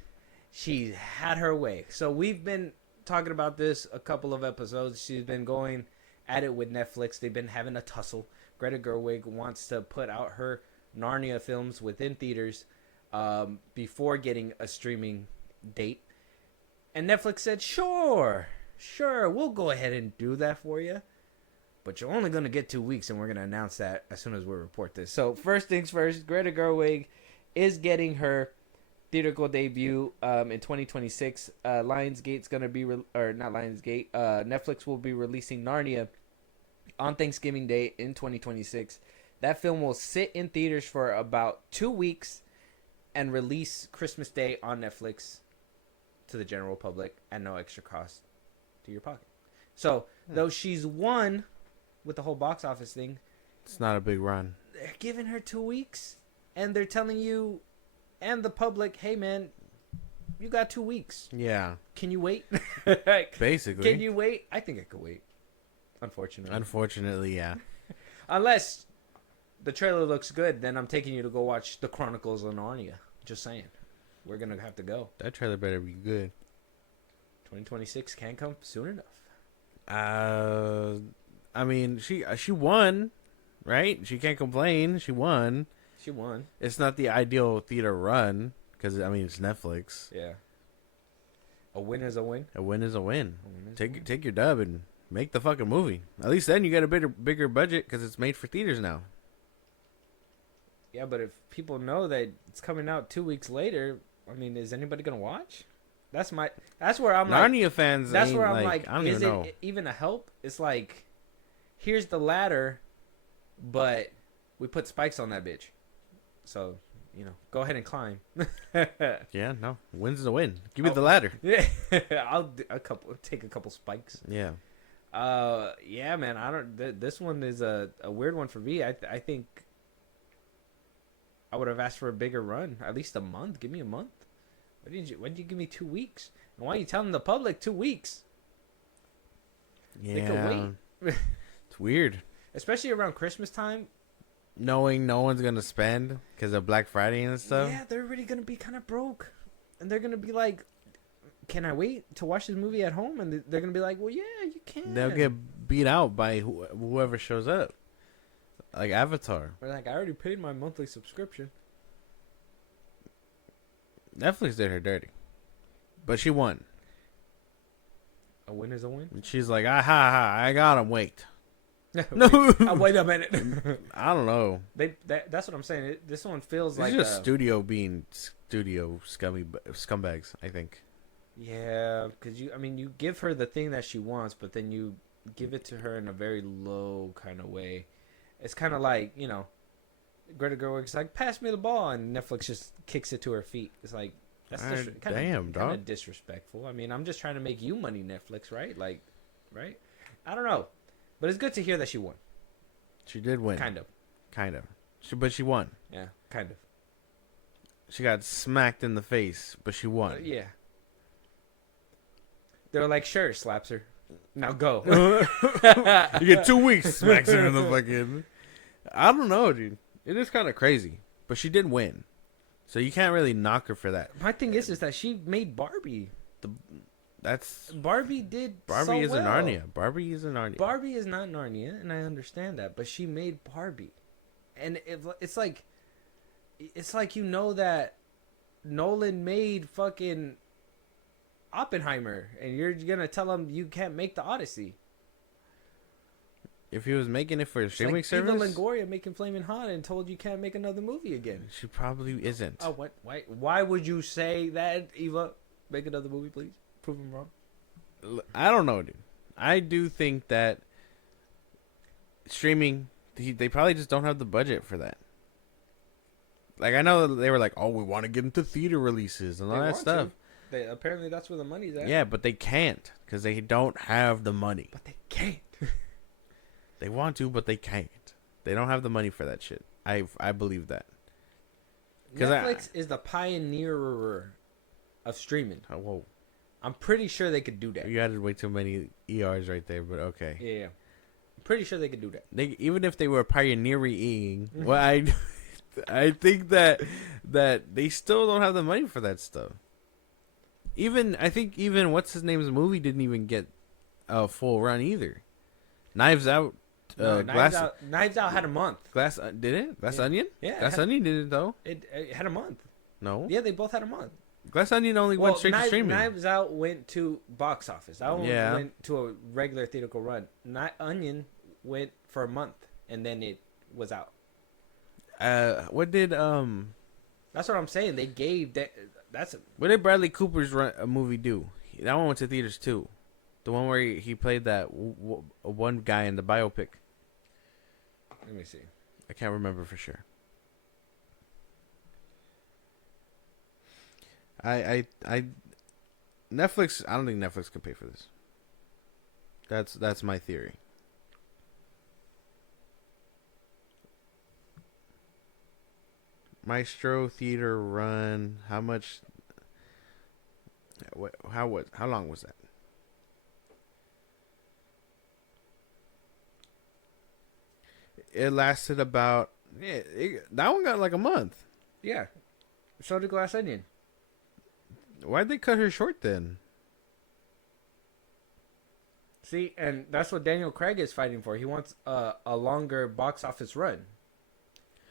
She's had her way. So we've been talking about this a couple of episodes. She's been going at it with Netflix. They've been having a tussle. Greta Gerwig wants to put out her Narnia films within theaters before getting a streaming date. And Netflix said, sure, we'll go ahead and do that for you. But you're only going to get 2 weeks, and we're going to announce that as soon as we report this. So first things first, Greta Gerwig is getting her theatrical debut in 2026. Lionsgate's going to be, not Lionsgate, Netflix will be releasing Narnia on Thanksgiving Day in 2026. That film will sit in theaters for about 2 weeks and release Christmas Day on Netflix to the general public at no extra cost to your pocket. So, though she's won with the whole box office thing, it's not a big run. they're giving her 2 weeks, and they're telling you and the public, hey man, you got 2 weeks. Yeah, Can you wait? basically. Can you wait? I think I could wait. Unfortunately, yeah. Unless the trailer looks good, then I'm taking you to go watch The Chronicles of Narnia. Just saying. We're going to have to go. That trailer better be good. 2026 can't come soon enough. I mean, she won, right? She can't complain. She won. She won. It's not the ideal theater run because I mean it's Netflix. Yeah. A win is a win. A win is a win. A win is a win. Take your dub and make the fucking movie. At least then you get a bigger budget because it's made for theaters now. Yeah, but if people know that it's coming out 2 weeks later, I mean, is anybody gonna watch? That's where I'm Narnia like, fans. That's ain't where I'm like, I don't is even know. it even a help? It's like, here's the ladder, but we put spikes on that bitch. So, go ahead and climb. Yeah, no. Win's a win. Give me the ladder. Yeah, I'll take a couple spikes. Yeah. Yeah, man. I don't. This one is a weird one for me. I think I would have asked for a bigger run, at least a month. Give me a month. Why did you give me 2 weeks? And why are you telling the public 2 weeks? Yeah. They could wait. It's weird. Especially around Christmas time. Knowing no one's gonna spend because of Black Friday and stuff. Yeah, they're already gonna be kind of broke, and they're gonna be like, "Can I wait to watch this movie at home?" And they're gonna be like, "Well, yeah, you can." They'll get beat out by whoever shows up, like Avatar. Or like, I already paid my monthly subscription. Netflix did her dirty, but she won. A win is a win. And she's like, I got him. Wait. No, wait a minute. I don't know. That's what I'm saying. This one feels It's like just studio being studio scumbags. I think. Yeah, because you give her the thing that she wants, but then you give it to her in a very low kind of way. It's kind of like, Greta Gerwig's like, pass me the ball, and Netflix just kicks it to her feet. It's like, that's damn, dog. kind of disrespectful. I mean, I'm just trying to make you money, Netflix, right? Like, right? I don't know, but it's good to hear that she won. She did win. Kind of. But she won. Yeah, kind of. She got smacked in the face, but she won. Yeah. They're like, sure, slaps her. Now go. You get 2 weeks, smacks her in the fucking. I don't know, dude. It is kind of crazy, but she did win, so you can't really knock her for that. My thing is that she made Barbie. That's Barbie did Barbie so isn't well. Narnia. Barbie isn't Narnia. Barbie is not Narnia, and I understand that, but she made Barbie, and it's like you know that Nolan made fucking Oppenheimer, and you're gonna tell him you can't make the Odyssey. If he was making it for a streaming like service, Eva Longoria making Flamin' Hot and told you can't make another movie again. she probably isn't. Oh, what? Why would you say that, Eva? Make another movie, please. Prove him wrong. I don't know, dude. I do think that streaming, they probably just don't have the budget for that. Like, I know they were like, oh, we want to get into theater releases and all that stuff. Apparently, that's where the money's at. Yeah, but they can't because they don't have the money. But they can't. They want to, but they can't. They don't have the money for that shit. I believe that. Netflix is the pioneerer of streaming. Oh, whoa. I'm pretty sure they could do that. You added way too many ERs right there, but okay. Yeah. I'm pretty sure they could do that. Even if they were pioneering, well, I think that they still don't have the money for that stuff. I think what's his name's movie didn't even get a full run either. Knives Out. Knives Out had a month. Did it? Glass Onion? Yeah. Glass Onion did it though. It had a month. No. Yeah, they both had a month. Glass Onion only went straight to streaming. Knives Out went to box office. That one went to a regular theatrical run. Onion went for a month and then it was out. What did That's what I'm saying. They gave that. What did Bradley Cooper's movie do? That one went to theaters too. The one where he played that one guy in the biopic. Let me see. I can't remember for sure. Netflix. I don't think Netflix can pay for this. That's my theory. Maestro theater run. How much? How long was that? It lasted about that one got like a month. Yeah. So did Glass Onion. Why'd they cut her short then? See, and that's what Daniel Craig is fighting for. He wants a longer box office run.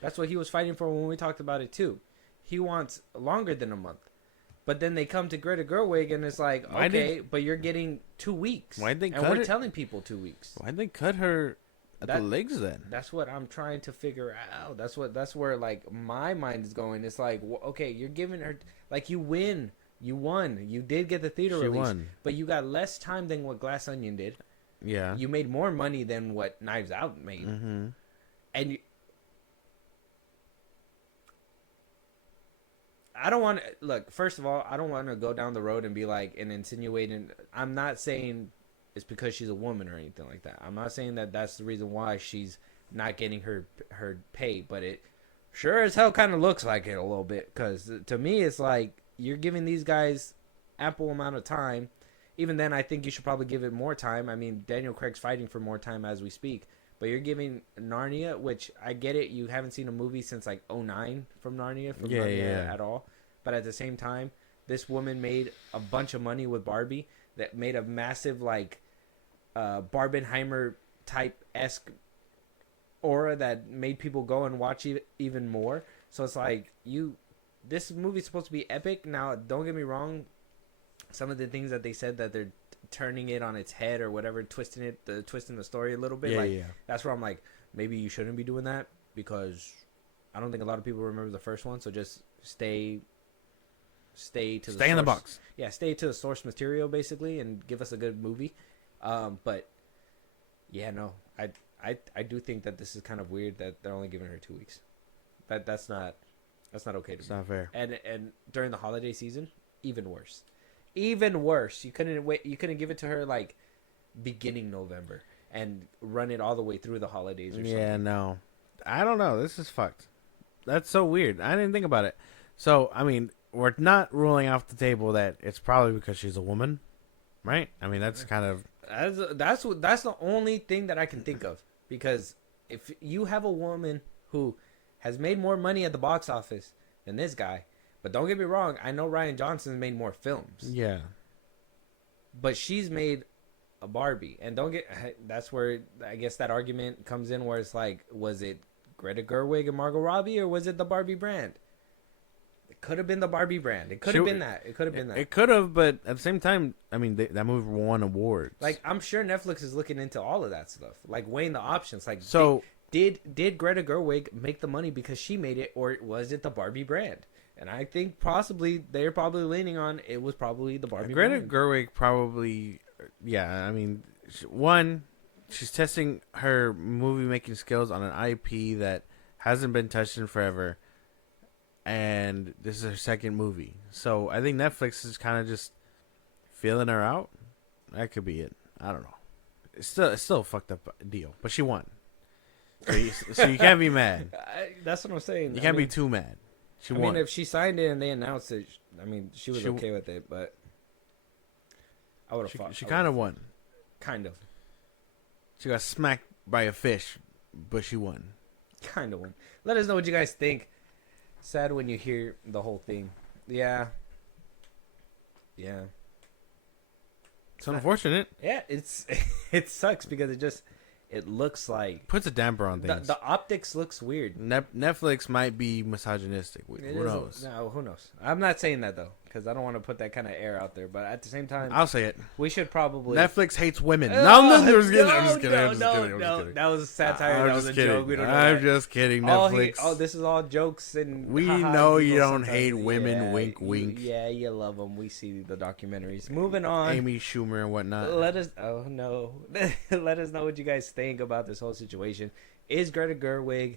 That's what he was fighting for when we talked about it too. He wants longer than a month. But then they come to Greta Gerwig and it's like, but you're getting 2 weeks. Why'd they cut And we're it? telling people 2 weeks. Why'd they cut her at the legs then? That's what I'm trying to figure out. That's where like my mind is going. It's like, okay, you're giving her like you win. You won. You did get the theater release. Won. But you got less time than what Glass Onion did. Yeah. You made more money than what Knives Out made. Mm-hmm. And I don't want to look. First of all, I don't want to go down the road and be like and insinuating. I'm not saying it's because she's a woman or anything like that. I'm not saying that that's the reason why she's not getting her pay. But it sure as hell kind of looks like it a little bit. Because to me, it's like you're giving these guys ample amount of time. Even then, I think you should probably give it more time. I mean, Daniel Craig's fighting for more time as we speak. But you're giving Narnia, which I get it. You haven't seen a movie since like 2009 from Narnia, at all. But at the same time, this woman made a bunch of money with Barbie that made a massive like Barbenheimer type-esque aura that made people go and watch even more. So it's like this movie's supposed to be epic. Now, don't get me wrong. Some of the things that they said that they're turning it on its head or whatever, twisting the story a little bit. That's where I'm like, maybe you shouldn't be doing that because I don't think a lot of people remember the first one. So just stay in the box. Yeah, stay to the source material basically, and give us a good movie. But yeah, no, I do think that this is kind of weird that they're only giving her 2 weeks. That's not okay to me. It's not fair. And during the holiday season, even worse. Even worse. You couldn't wait. You couldn't give it to her like beginning November and run it all the way through the holidays or something. Yeah, no. I don't know. This is fucked. That's so weird. I didn't think about it. So, I mean, we're not ruling off the table that it's probably because she's a woman, right? I mean, that's kind of that's the only thing that I can think of, because if you have a woman who has made more money at the box office than this guy, but don't get me wrong, I know Ryan Johnson made more films. Yeah. but she's made a Barbie, and don't get that's where I guess that argument comes in, where it's like, was it Greta Gerwig and Margot Robbie, or was it the Barbie brand? It could have been the Barbie brand. It could have been that. It could have been that. It could have, but at the same time, I mean, that movie won awards. Like, I'm sure Netflix is looking into all of that stuff, like weighing the options. Like, so did Greta Gerwig make the money because she made it, or was it the Barbie brand? And I think possibly they're probably leaning on it was probably the Barbie Greta brand. Gerwig probably, yeah. I mean, she's testing her movie making skills on an IP that hasn't been touched in forever, and this is her second movie. So I think Netflix is kind of just feeling her out. That could be it. I don't know. It's still a fucked up deal, but she won. So you can't be mad. That's what I'm saying. You can't be too mad. She won. I mean, if she signed it and they announced it, I mean, she was okay with it, but I would have fought. She kind of won. Kind of. She got smacked by a fish, but she won. Kind of won. Let us know what you guys think. Sad when you hear the whole thing. Yeah. Yeah. It's unfortunate. Yeah, it sucks because it looks like Puts a damper on things. the optics looks weird. Netflix might be misogynistic. Who knows? No, who knows? I'm not saying that though, because I don't want to put that kind of air out there. But at the same time, I'll say it. we should probably. Netflix hates women. I'm just kidding. No, that was a satire. That was a joke. We don't know I'm that. just kidding. Netflix. This is all jokes and. We know you don't hate women. Yeah, wink, wink. Yeah, you love them. We see the documentaries. Moving on. Amy Schumer and whatnot. Let us. Oh no. Let us know what you guys think about this whole situation. Is Greta Gerwig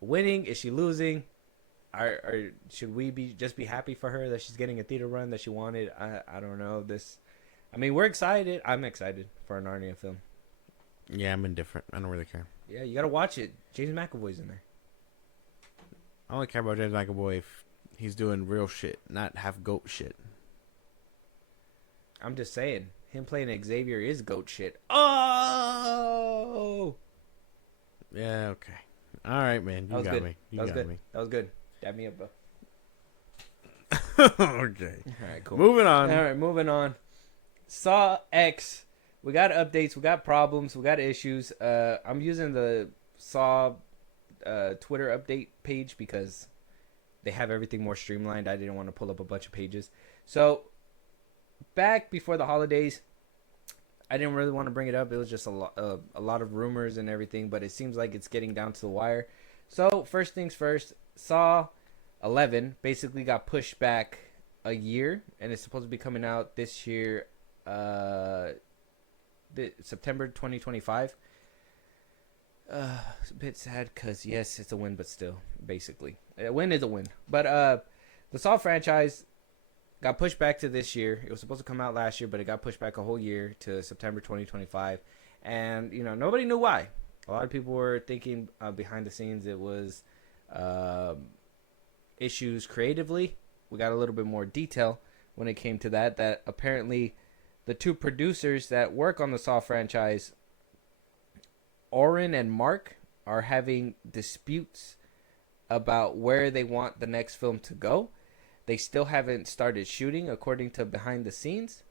winning? Is she losing? Or should we just be happy for her that she's getting a theater run that she wanted? I don't know. I mean, we're excited. I'm excited for an Narnia film. Yeah, I'm indifferent. I don't really care. Yeah, you gotta watch it. James McAvoy's in there. I only care about James McAvoy if he's doing real shit, not half goat shit. I'm just saying, him playing Xavier is goat shit. Oh! Yeah, okay. All right, man. You got me. You got me. That was good. Dab me up, bro. Okay. All right, cool. Moving on. All right, moving on. Saw X. We got updates. We got problems. We got issues. I'm using the Saw Twitter update page because they have everything more streamlined. I didn't want to pull up a bunch of pages. So, back before the holidays, I didn't really want to bring it up. It was just a lot of rumors and everything, but it seems like it's getting down to the wire. So, first things first, Saw 11 basically got pushed back a year, and it's supposed to be coming out this year, September 2025. It's a bit sad because, yes, it's a win, but still, basically. A win is a win. But the Saw franchise got pushed back to this year. It was supposed to come out last year, but it got pushed back a whole year to September 2025. And, nobody knew why. A lot of people were thinking behind the scenes it was issues creatively. We got a little bit more detail when it came to that apparently the two producers that work on the Saw franchise, Oren and Mark, are having disputes about where they want the next film to go. They still haven't started shooting, according to behind the scenes.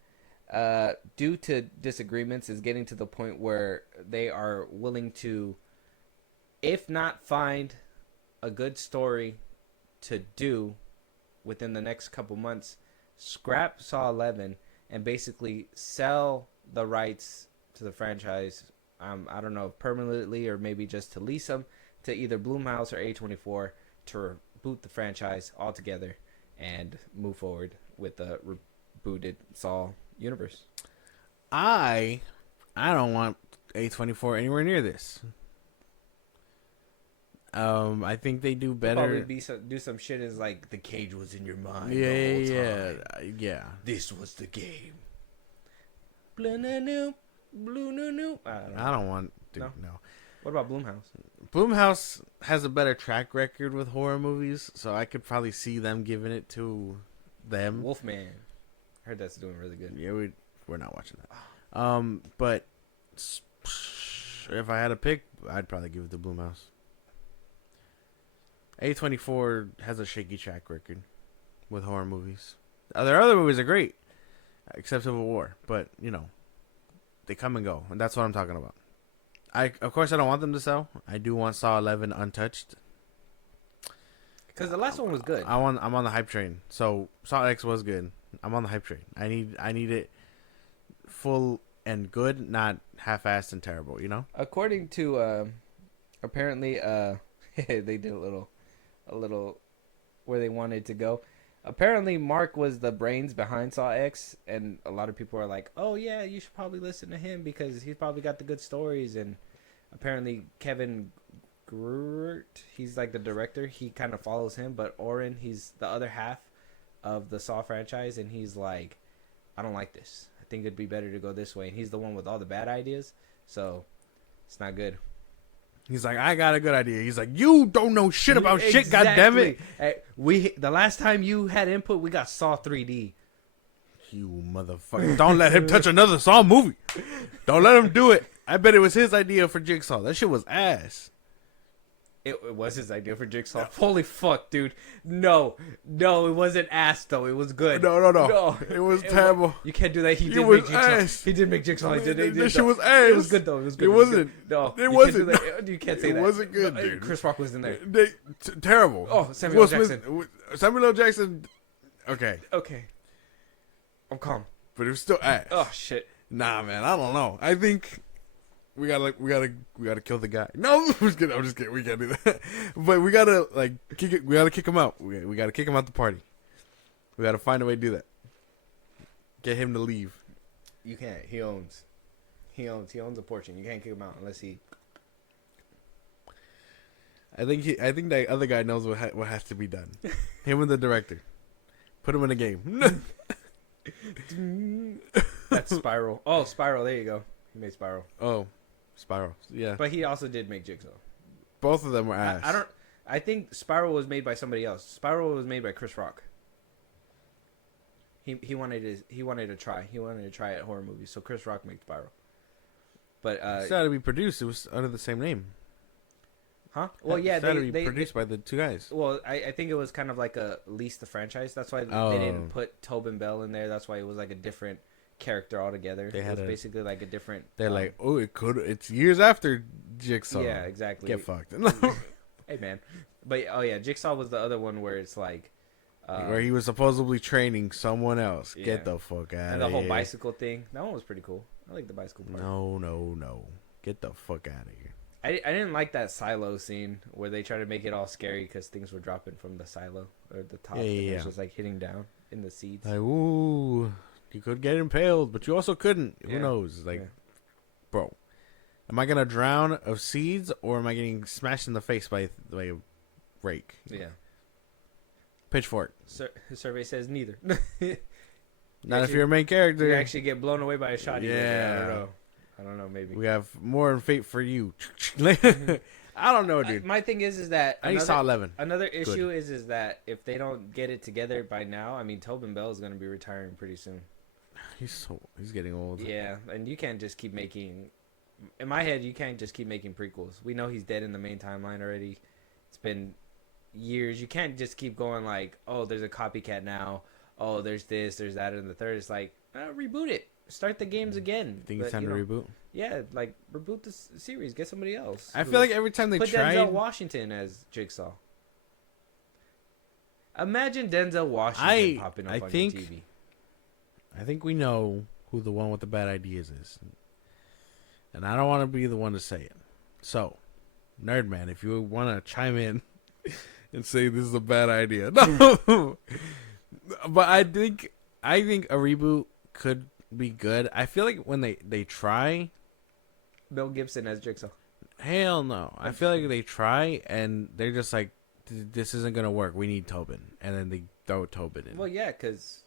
Due to disagreements, is getting to the point where they are willing to, if not find a good story to do within the next couple months, scrap Saw 11 and basically sell the rights to the franchise. I don't know, permanently or maybe just to lease them to either Blumhouse or A24 to reboot the franchise altogether and move forward with the rebooted Saw universe. I don't want A24 anywhere near this. I think they do better. Probably do some shit is like the cage was in your mind. Yeah. This was the game. Blue no. I don't want to. No. What about Blumhouse? Blumhouse has a better track record with horror movies, so I could probably see them giving it to them. Wolfman. I heard that's doing really good. Yeah, we're not watching that. But if I had to pick, I'd probably give it to Blumhouse. A24 has a shaky track record with horror movies. Their other movies are great. except Civil War. But you know, they come and go, and that's what I'm talking about. Of course I don't want them to sell. I do want Saw 11 untouched. Because the last one was good. I'm on the hype train. So Saw X was good. I'm on the hype train. I need it full and good, not half-assed and terrible. You know. According to apparently they did a little where they wanted to go. Apparently Mark was the brains behind Saw X, and a lot of people are like, "Oh yeah, you should probably listen to him because he's probably got the good stories." And apparently Kevin Grurt, he's like the director. He kind of follows him, but Oren, he's the other half of the Saw franchise, and he's like, "I don't like this. I think it'd be better to go this way." And he's the one with all the bad ideas, so it's not good. He's like, I got a good idea. He's like, you don't know shit about shit, goddammit. Hey, the last time you had input, we got Saw 3D. You motherfucker. Don't let him touch another Saw movie. Don't let him do it. I bet it was his idea for Jigsaw. That shit was ass. It was his idea for Jigsaw. Holy fuck, dude. No, it wasn't ass, though. It was good. No. It was terrible. You can't do that. He did was make Jigsaw. ass. He did make Jigsaw. That shit was ass. It was good, though. It was good. It wasn't. No, it wasn't. You can't say that. It wasn't good, dude. Chris Rock was in there. Terrible. Oh, Samuel L. Jackson. Samuel L. Jackson. Okay. I'm calm. But it was still ass. Oh, shit. Nah, man. I don't know. I think we gotta kill the guy. No, I'm just kidding. We can't do that. But we gotta kick him out. We gotta kick him out the party. We gotta find a way to do that. Get him to leave. You can't. He owns a portion. You can't kick him out unless he. I think that other guy knows what has to be done. Him and the director. Put him in a game. That's Spiral. Oh, Spiral. There you go. He made Spiral. Oh. Spiral, yeah. But he also did make Jigsaw. Both of them were ass. I think Spiral was made by somebody else. Spiral was made by Chris Rock. He wanted to try at horror movies, so Chris Rock made Spiral. But it's got to be produced. It was under the same name. Huh? Well, yeah, it's got to be produced by the two guys. Well, I think it was kind of like a lease the franchise. That's why they didn't put Tobin Bell in there. That's why it was like a different character altogether. It was basically like a different. They're like, oh, it's years after Jigsaw. Yeah, exactly. Get fucked. Hey man, but oh yeah, Jigsaw was the other one where it's like, where he was supposedly training someone else. Yeah. Get the fuck out of here. And the whole bicycle thing. That one was pretty cool. I like the bicycle part. No. Get the fuck out of here. I didn't like that silo scene where they tried to make it all scary because things were dropping from the silo or the top. Yeah. It was just like hitting down in the seeds. Like, ooh. You could get impaled, but you also couldn't. Yeah. Who knows? Like, bro, am I gonna drown of seeds or am I getting smashed in the face by a rake? Yeah. Pitchfork. His survey says neither. Not if you're a main character. You actually get blown away by a shot. Yeah. I don't know. Maybe we have more in fate for you. I don't know, dude. My thing is that I saw 11. Another issue is that if they don't get it together by now, I mean, Tobin Bell is going to be retiring pretty soon. He's getting old. Yeah, and you can't just keep making. In my head, you can't just keep making prequels. We know he's dead in the main timeline already. It's been years. You can't just keep going like, oh, there's a copycat now. Oh, there's this, there's that, and the third. It's like, reboot it. Start the games again. Think it's time to reboot? Yeah, like reboot the series. Get somebody else. I feel like every time they put tried, Denzel Washington as Jigsaw. Imagine Denzel Washington popping up on your TV. I think we know who the one with the bad ideas is, and I don't want to be the one to say it. So, Nerdman, if you want to chime in and say this is a bad idea, no. But I think a reboot could be good. I feel like when they try, Mel Gibson as Jigsaw. Hell no. I feel like they try and they're just like, this isn't gonna work. We need Tobin, and then they throw Tobin in. Well, yeah, because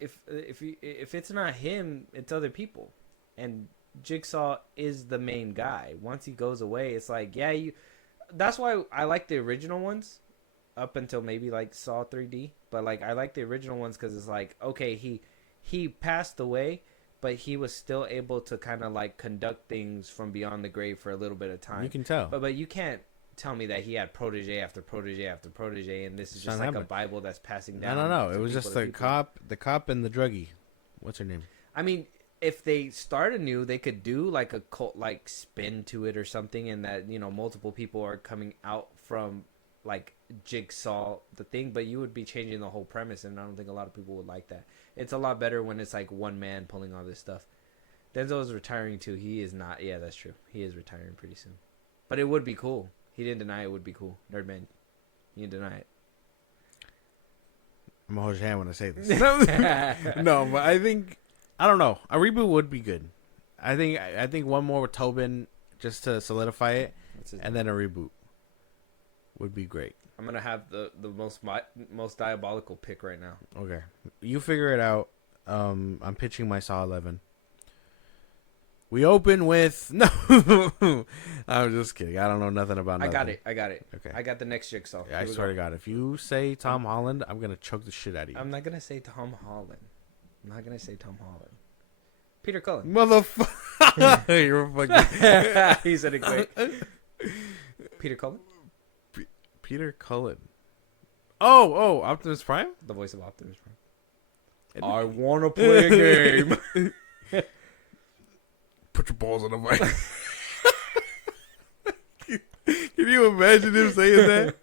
if it's not him, it's other people, and Jigsaw is the main guy. Once he goes away, it's like, yeah, that's why I like the original ones up until maybe like Saw 3D. But like I like the original ones because it's like, okay, he passed away, but he was still able to kind of like conduct things from beyond the grave for a little bit of time. You can tell. But you can't tell me that he had protege after protege after protege, and this is just like a Bible that's passing down. No. It was just the cop and the druggie. What's her name? I mean, if they start anew, they could do like a cult like spin to it or something, and that multiple people are coming out from like Jigsaw the thing, but you would be changing the whole premise, and I don't think a lot of people would like that. It's a lot better when it's like one man pulling all this stuff. Denzel is retiring too. He is not. Yeah, that's true. He is retiring pretty soon, but it would be cool. He didn't deny it would be cool. Nerdman, he didn't deny it. I'm gonna hold your hand when I say this. No, but I don't know. A reboot would be good. I think one more with Tobin just to solidify it, and then a reboot would be great. I'm gonna have the most diabolical pick right now. Okay, you figure it out. I'm pitching my Saw 11. We open with no. I'm just kidding. I don't know nothing about. Nothing. I got it. Okay, I got the next Jigsaw. Yeah, I swear to God, if you say Tom Holland, I'm gonna choke the shit out of you. I'm not gonna say Tom Holland. Peter Cullen. Motherfucker, you're fucking. He said it quick. Peter Cullen. Peter Cullen. Oh, Optimus Prime. The voice of Optimus Prime. I wanna play a game. Put your balls on the mic. Can you imagine him saying that?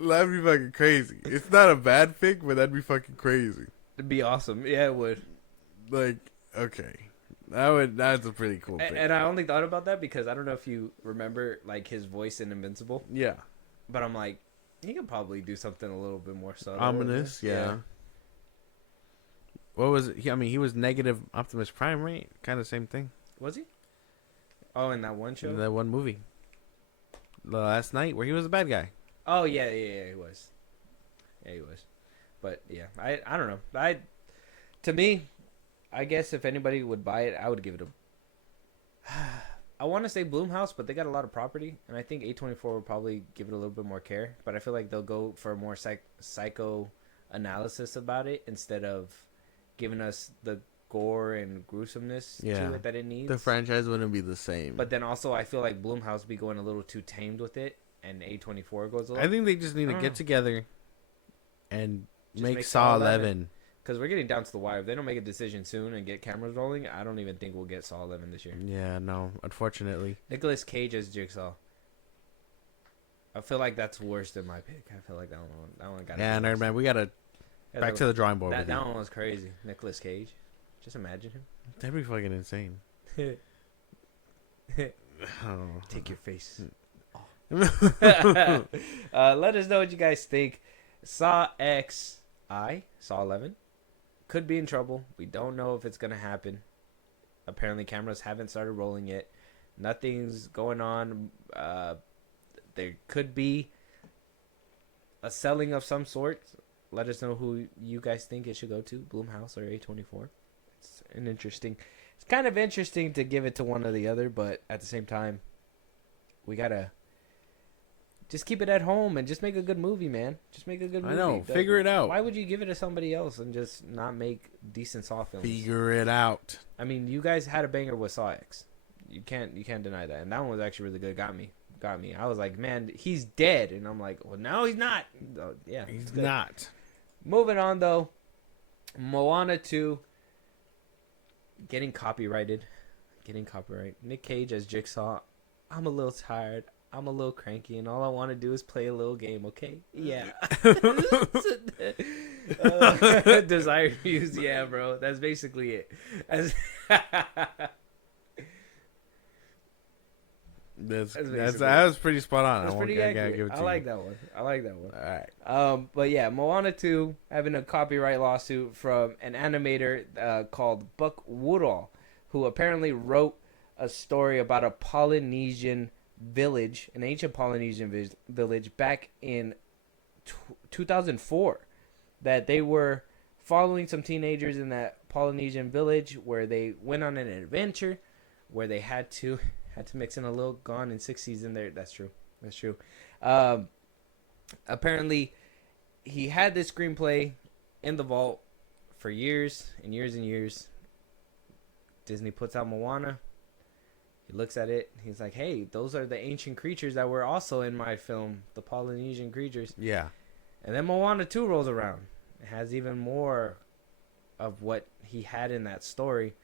That'd be fucking crazy. It's not a bad pick, but that'd be fucking crazy. It'd be awesome. Yeah, it would. Like, okay. That's a pretty cool pick. And I only thought about that because I don't know if you remember like his voice in Invincible. Yeah. But I'm like, he could probably do something a little bit more subtle. Ominous, yeah. What was it? He was negative Optimus Prime, right? Kind of same thing. Was he? Oh, in that one show? In that one movie. The Last Night, where he was a bad guy. Oh, yeah, he was. Yeah, he was. But, yeah, I don't know. To me, I guess if anybody would buy it, I would give it a... I want to say Blumhouse, but they got a lot of property, and I think A24 would probably give it a little bit more care. But I feel like they'll go for a more psycho analysis about it instead of giving us the gore and gruesomeness to it that it needs. The franchise wouldn't be the same. But then also, I feel like Blumhouse be going a little too tamed with it, and A24 goes a little... I think they just need to get together and just make Saw 11. Because we're getting down to the wire. If they don't make a decision soon and get cameras rolling, I don't even think we'll get Saw 11 this year. Yeah, no, unfortunately. Nicolas Cage as Jigsaw. I feel like that's worse than my pick. I feel like that one got... Yeah, Nerdman, we got to... Back to the drawing board. That one was crazy. Nicolas Cage. Just imagine him. That'd be fucking insane. Take your face off. Let us know what you guys think. Saw X, Saw 11, could be in trouble. We don't know if it's going to happen. Apparently cameras haven't started rolling yet. Nothing's going on. There could be a selling of some sort. Let us know who you guys think it should go to, Blumhouse or A24. It's kind of interesting to give it to one or the other, but at the same time, we gotta just keep it at home and just make a good movie, man. Just make a good movie. I know. Figure it out. Why would you give it to somebody else and just not make decent Saw films? Figure it out. I mean, you guys had a banger with Saw X. You can't deny that, and that one was actually really good. Got me. I was like, man, he's dead, and I'm like, well, no, he's not. Yeah, he's not. Moving on though, Moana 2. Getting copyrighted. Nick Cage as Jigsaw. I'm a little tired. I'm a little cranky, and all I want to do is play a little game, okay? Yeah. Desired views, yeah, bro. That's basically it. That was pretty spot on. That's pretty accurate. I like that one. All right. But yeah, Moana 2 having a copyright lawsuit from an animator called Buck Woodall, who apparently wrote a story about a Polynesian village, an ancient Polynesian village back in 2004, that they were following some teenagers in that Polynesian village where they went on an adventure where they had to mix in a little Gone in 60s in there. That's true. Apparently, he had this screenplay in the vault for years and years and years. Disney puts out Moana. He looks at it. He's like, hey, those are the ancient creatures that were also in my film, the Polynesian creatures. Yeah. And then Moana 2 rolls around. It has even more of what he had in that story.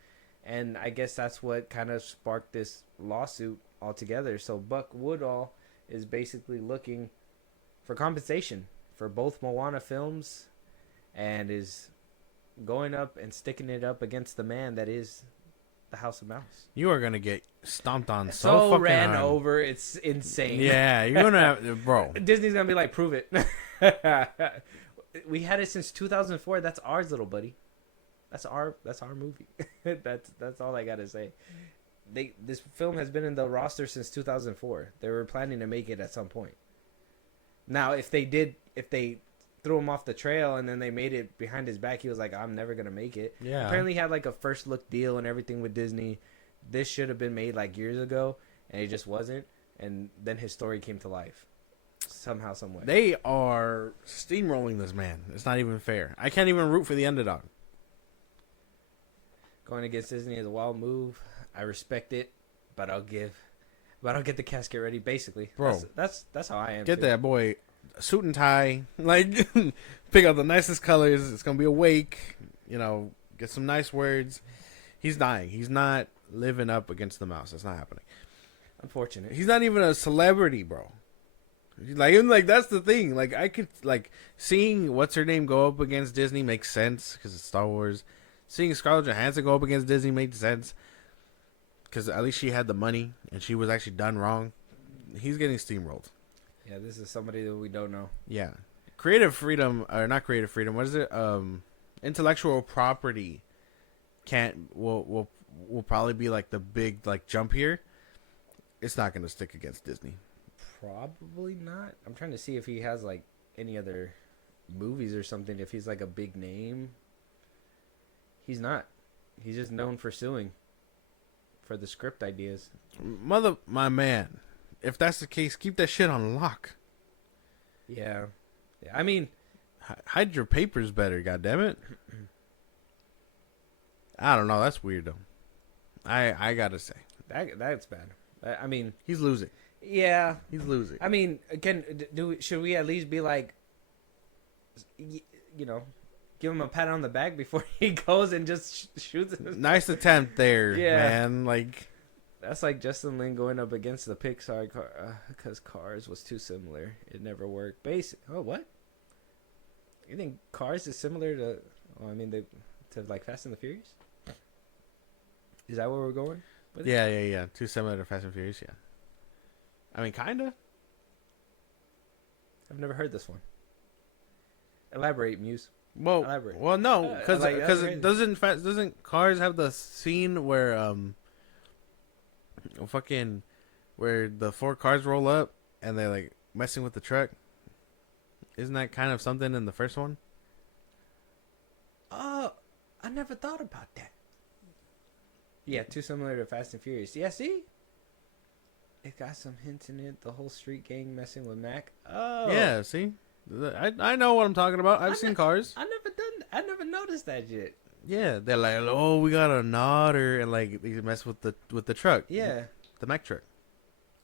And I guess that's what kind of sparked this lawsuit altogether. So Buck Woodall is basically looking for compensation for both Moana films and is going up and sticking it up against the man that is the House of Mouse. You are gonna get stomped on so fucking ran hard. over. It's insane. Yeah, you're gonna have, bro. Disney's gonna be like, prove it. We had it since 2004. That's ours, little buddy. That's our movie. that's all I gotta say. This film has been in the roster since 2004. They were planning to make it at some point. Now, if they threw him off the trail and then they made it behind his back, he was like, I'm never gonna make it. Yeah. Apparently he had like a first look deal and everything with Disney. This should have been made like years ago, and it just wasn't. And then his story came to life somehow, some way. They are steamrolling this man. It's not even fair. I can't even root for the underdog. Going against Disney is a wild move. I respect it, but I'll get the casket ready. Basically, bro. That's how I am. Get too. that boy suit and tie. Like, pick out the nicest colors. It's gonna be a wake. You know, get some nice words. He's dying. He's not living up against the mouse. That's not happening. Unfortunate. He's not even a celebrity, bro. Like that's the thing. Like I could seeing what's her name go up against Disney makes sense because it's Star Wars. Seeing Scarlett Johansson go up against Disney made sense because at least she had the money and she was actually done wrong. He's getting steamrolled. Yeah, this is somebody that we don't know. Yeah, creative freedom or not creative freedom. What is it? Intellectual property will probably be like the big jump here. It's not going to stick against Disney. Probably not. I'm trying to see if he has like any other movies or something. If he's like a big name. He's not. He's just known for suing for the script ideas. My man, if that's the case, keep that shit on lock. Yeah. I mean, hide your papers better, goddammit. I don't know. That's weird though. I gotta say that's bad. I mean, he's losing. Yeah, he's losing. I mean, should we at least be like, you know, give him a pat on the back before he goes and just shoots him? Nice attempt there, man. Like that's like Justin Lin going up against the Pixar car because Cars was too similar. It never worked. Oh, what? You think Cars is similar to? Well, I mean, to like Fast and the Furious. Is that where we're going? Yeah. Too similar to Fast and Furious. Yeah. I mean, kinda. I've never heard this one. Elaborate, Muse. Well, Elaborate. Well, no, because doesn't Cars have the scene where where the 4 cars roll up and they're like messing with the truck? Isn't that kind of something in the first one? Oh, I never thought about that. Yeah, too similar to Fast and Furious. Yeah, see? It got some hints in it. The whole street gang messing with Mac. Oh. Yeah, see? I know what I'm talking about. I've seen Cars. I never noticed that yet. Yeah, they're like, oh, we got a nodder, and like they mess with the truck. Yeah. The Mac truck.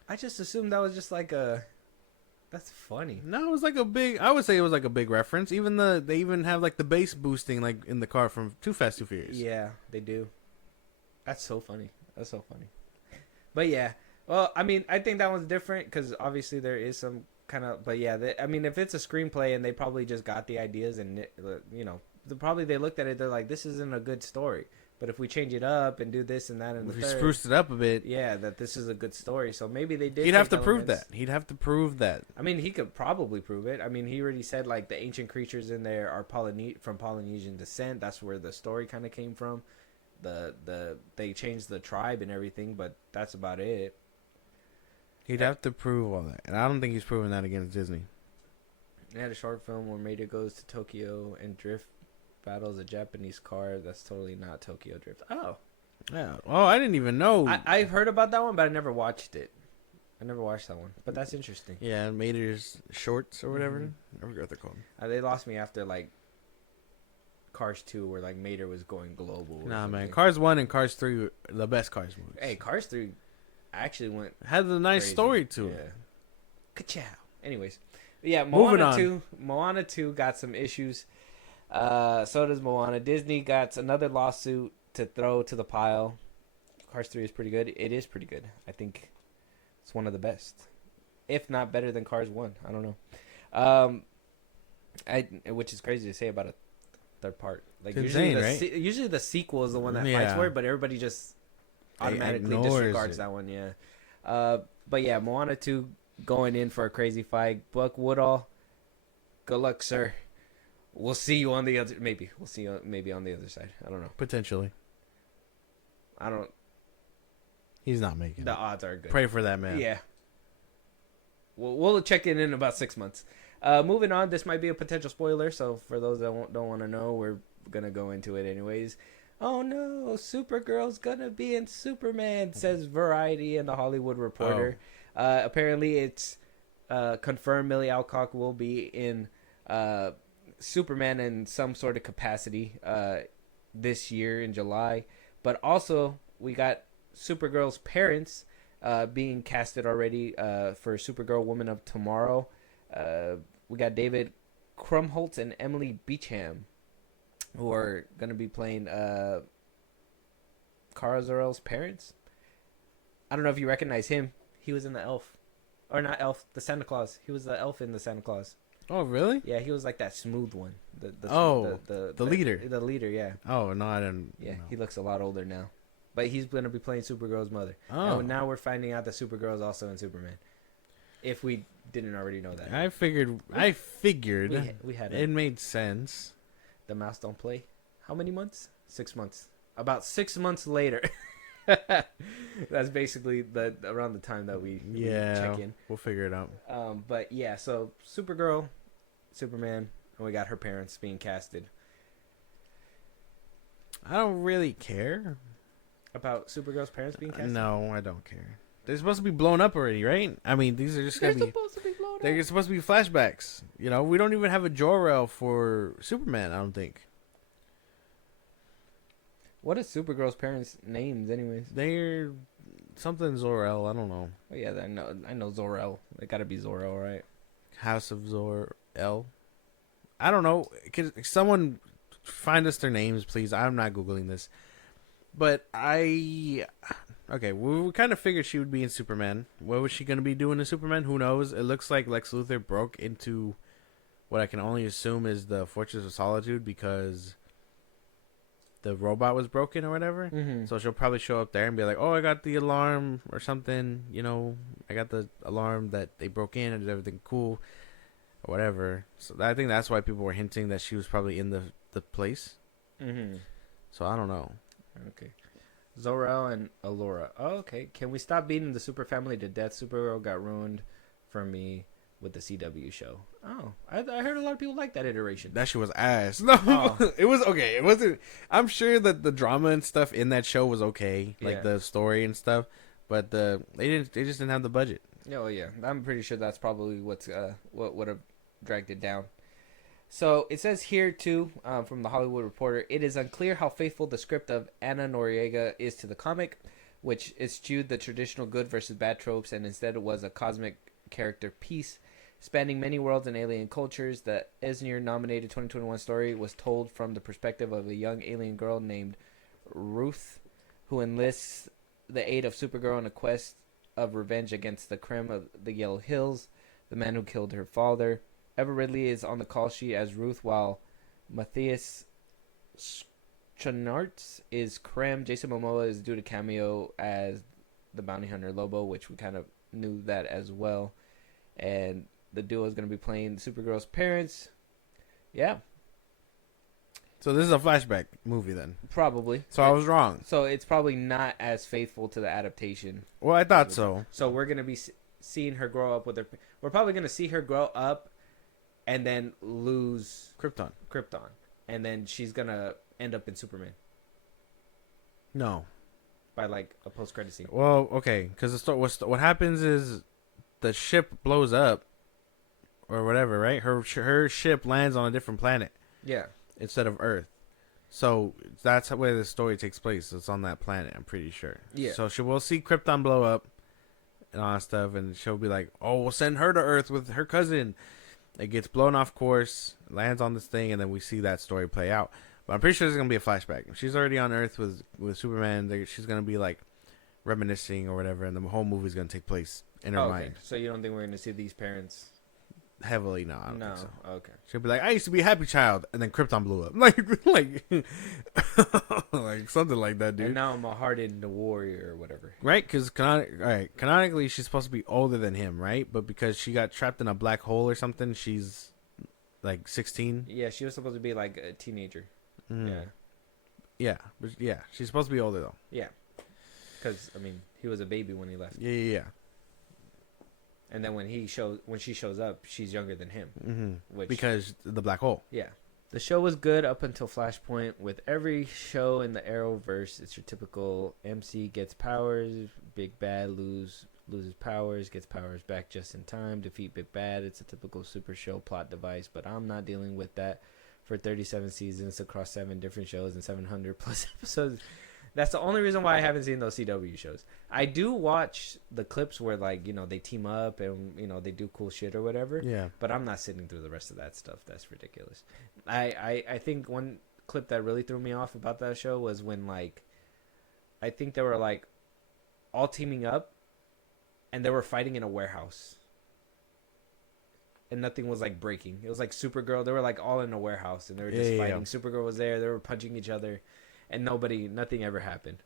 I just assumed that was just like a... That's funny. No, it was like a big... I would say it was like a big reference. They even have like the bass boosting like in the car from Too Fast, Too Furious. Yeah, they do. That's so funny. But yeah. Well, I mean, I think that one's different because obviously there is some kind of... But yeah, I mean, if it's a screenplay and they probably just got the ideas and, you know, they looked at it, they're like, this isn't a good story. But if we change it up and do this and that and if we spruced it up a bit... Yeah, that this is a good story. So maybe they did... He'd have to prove that. I mean, he could probably prove it. I mean, he already said, like, the ancient creatures in there are from Polynesian descent. That's where the story kind of came from. They changed the tribe and everything, but that's about it. He'd have to prove all that, and I don't think he's proving that against Disney. They had a short film where Mater goes to Tokyo and Drift battles a Japanese car. That's totally not Tokyo Drift. Oh. Yeah. Oh, I didn't even know. I've heard about that one, but I never watched it. I never watched that one, but that's interesting. Yeah, Mater's shorts or whatever. Mm-hmm. I forgot what they're called. They lost me after, like, Cars 2, where, like, Mater was going global. Nah, man. Cars 1 and Cars 3 were the best Cars movies. Hey, Cars 3... actually had a nice crazy. story to it. Ka-chow. Anyways, Yeah, Moving Moana on. 2. Moana 2 got some issues. So does Moana. Disney got another lawsuit to throw to the pile. Cars 3 is pretty good. It is pretty good. I think it's one of the best, if not better than Cars 1. I don't know. Which is crazy to say about a third part. Like It's usually, insane, right? usually the sequel is the one that fights Yeah. for it, but everybody just automatically ignores disregards it. that one. Yeah. But yeah, Moana 2 going in for a crazy fight. Buck Woodall, good luck, sir. We'll see you on the other. Maybe we'll see you maybe on the other side. I don't know. Potentially. I don't. He's not making The it. odds are good. Pray for that man. Yeah. We'll check in about 6 months. Moving on, this might be a potential spoiler, so for those that don't want to know, we're gonna go into it anyways. Oh no, Supergirl's gonna be in Superman, says Variety and the Hollywood Reporter. Apparently, it's confirmed Millie Alcock will be in Superman in some sort of capacity this year in July. But also, we got Supergirl's parents being casted already for Supergirl Woman of Tomorrow. We got David Krumholtz and Emily Beecham, who are going to be playing Kara Zor-El's parents. I don't know if you recognize him. He was in the Elf. Or not Elf, the Santa Claus. He was the elf in the Santa Claus. Oh, really? Yeah, he was like that smooth one. The leader. The leader, yeah. Oh, no, I didn't. Yeah, know. he looks a lot older now. But he's going to be playing Supergirl's mother. Oh. And now we're finding out that Supergirl is also in Superman. If we didn't already know that. I figured We had it made sense. The mouse don't play. How many months? 6 months. About 6 months later. That's basically around the time that we check in. We'll figure it out. But yeah, so Supergirl, Superman, and we got her parents being casted. I don't really care. About Supergirl's parents being casted? No, I don't care. They're supposed to be blown up already, right? I mean, these are just They're gonna be. supposed to be blown up. They're supposed to be flashbacks. You know, we don't even have a Jor-El for Superman. I don't think What is Supergirl's parents' names, anyways? they're something Zor-El. I don't know. Oh yeah, I know Zor-El. It gotta be Zor-El, right? House of Zor-El. I don't know. Can someone find us their names, please? I'm not googling this, but okay. We kind of figured she would be in Superman. What was she gonna be doing in Superman? Who knows? It looks like Lex Luthor broke into what I can only assume is the Fortress of Solitude because the robot was broken or whatever. Mm-hmm. So she'll probably show up there and be like, "Oh, I got the alarm or something. You know, I got the alarm that they broke in and is everything cool or whatever." So I think that's why people were hinting that she was probably in the place. Mm-hmm. So I don't know. Okay. Zor-El and Allura. Oh, okay. Can we stop beating the super family to death? Supergirl got ruined for me with the CW show. Oh, I heard a lot of people like that iteration. That shit was ass. No, Oh. it was okay. It wasn't. I'm sure that the drama and stuff in that show was okay, like Yeah. the story and stuff. But they just didn't have the budget. Oh yeah, I'm pretty sure that's probably what would have dragged it down. So it says here too, from the Hollywood Reporter, it is unclear how faithful the script of Anna Noriega is to the comic, which eschewed the traditional good versus bad tropes and instead was a cosmic character piece spanning many worlds and alien cultures. The Eisner-nominated 2021 story was told from the perspective of a young alien girl named Ruth, who enlists the aid of Supergirl in a quest of revenge against the Krem of the Yellow Hills, the man who killed her father. Eva Ridley is on the call sheet as Ruth, while Matthias Schoenaerts is Krem. Jason Momoa is due to cameo as the bounty hunter Lobo, which we kind of knew that as well. And the duo is going to be playing Supergirl's parents. Yeah, So this is a flashback movie then. probably. So I was wrong. So it's probably not as faithful to the adaptation. Well, I thought so. So we're going to be seeing her grow up with her. We're probably going to see her grow up and then lose Krypton. Krypton. And then she's going to end up in Superman No. by like a post-credit scene. Well, okay, because what happens is the ship blows up or whatever, right? Her ship lands on a different planet Yeah. instead of Earth. So that's where the story takes place. It's on that planet, I'm pretty sure. Yeah. So we'll see Krypton blow up and all that stuff, and she'll be like, "Oh, we'll send her to Earth with her cousin." It gets blown off course, lands on this thing, and then we see that story play out. But I'm pretty sure there's gonna be a flashback. If she's already on Earth with Superman, she's gonna be like reminiscing or whatever, and the whole movie's gonna take place in her mind. So you don't think we're gonna see these parents? Heavily, no, I don't think so. Okay. She'll be like, I used to be a happy child, and then Krypton blew up, like like something like that, dude. And now I'm a hardened warrior or whatever. Right? Because canonically, she's supposed to be older than him, right? But because she got trapped in a black hole or something, she's like 16. Yeah, she was supposed to be like a teenager. Mm. Yeah, she's supposed to be older though. Yeah, because I mean, he was a baby when he left. Yeah. And then when she shows up, she's younger than him. Mm-hmm. Because the black hole. Yeah. The show was good up until Flashpoint. With every show in the Arrowverse, it's your typical MC gets powers, Big Bad loses powers, gets powers back just in time, defeat Big Bad. It's a typical super show plot device, but I'm not dealing with that for 37 seasons across 7 different shows and 700 plus episodes. That's the only reason why I haven't seen those CW shows. I do watch the clips where, like, you know, they team up and, you know, they do cool shit or whatever. Yeah. But I'm not sitting through the rest of that stuff. That's ridiculous. I think one clip that really threw me off about that show was when, like, I think they were, like, all teaming up and they were fighting in a warehouse. And nothing was, like, breaking. It was like Supergirl. They were, like, all in a warehouse and they were just fighting. Yeah. Supergirl was there. They were punching each other. And nothing ever happened.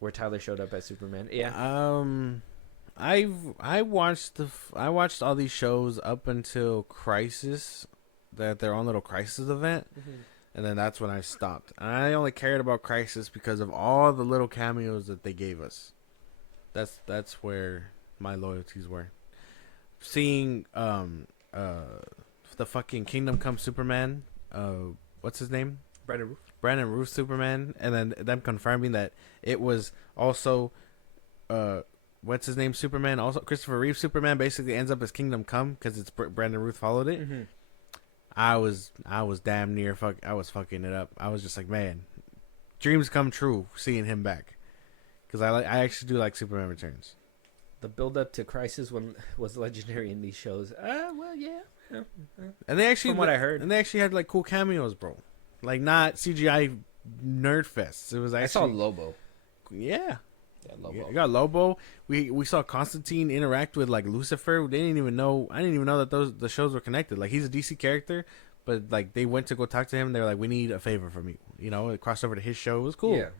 Where Tyler showed up as Superman. Yeah. I watched all these shows up until Crisis, their own little Crisis event, and then that's when I stopped. And I only cared about Crisis because of all the little cameos that they gave us. That's where my loyalties were. Seeing the fucking Kingdom Come Superman. What's his name? Brandon Routh Superman, and then them confirming that it was also what's his name Superman, also Christopher Reeve Superman, basically ends up as Kingdom Come because it's Brandon Routh followed it. I was damn near I was fucking it up. I was just like, man, dreams come true seeing him back, because I actually do like Superman Returns. The build up to Crisis was legendary in these shows. Well, yeah. And they actually, from what I heard, and they actually had like cool cameos, bro. Like, not CGI nerd fests. It was actually. I saw Lobo. Yeah. Lobo. You got Lobo. We saw Constantine interact with like Lucifer. I didn't even know that the shows were connected. Like, he's a DC character, but like they went to go talk to him. They were like, we need a favor from you. You know, it crossed over to his show. It was cool. Yeah.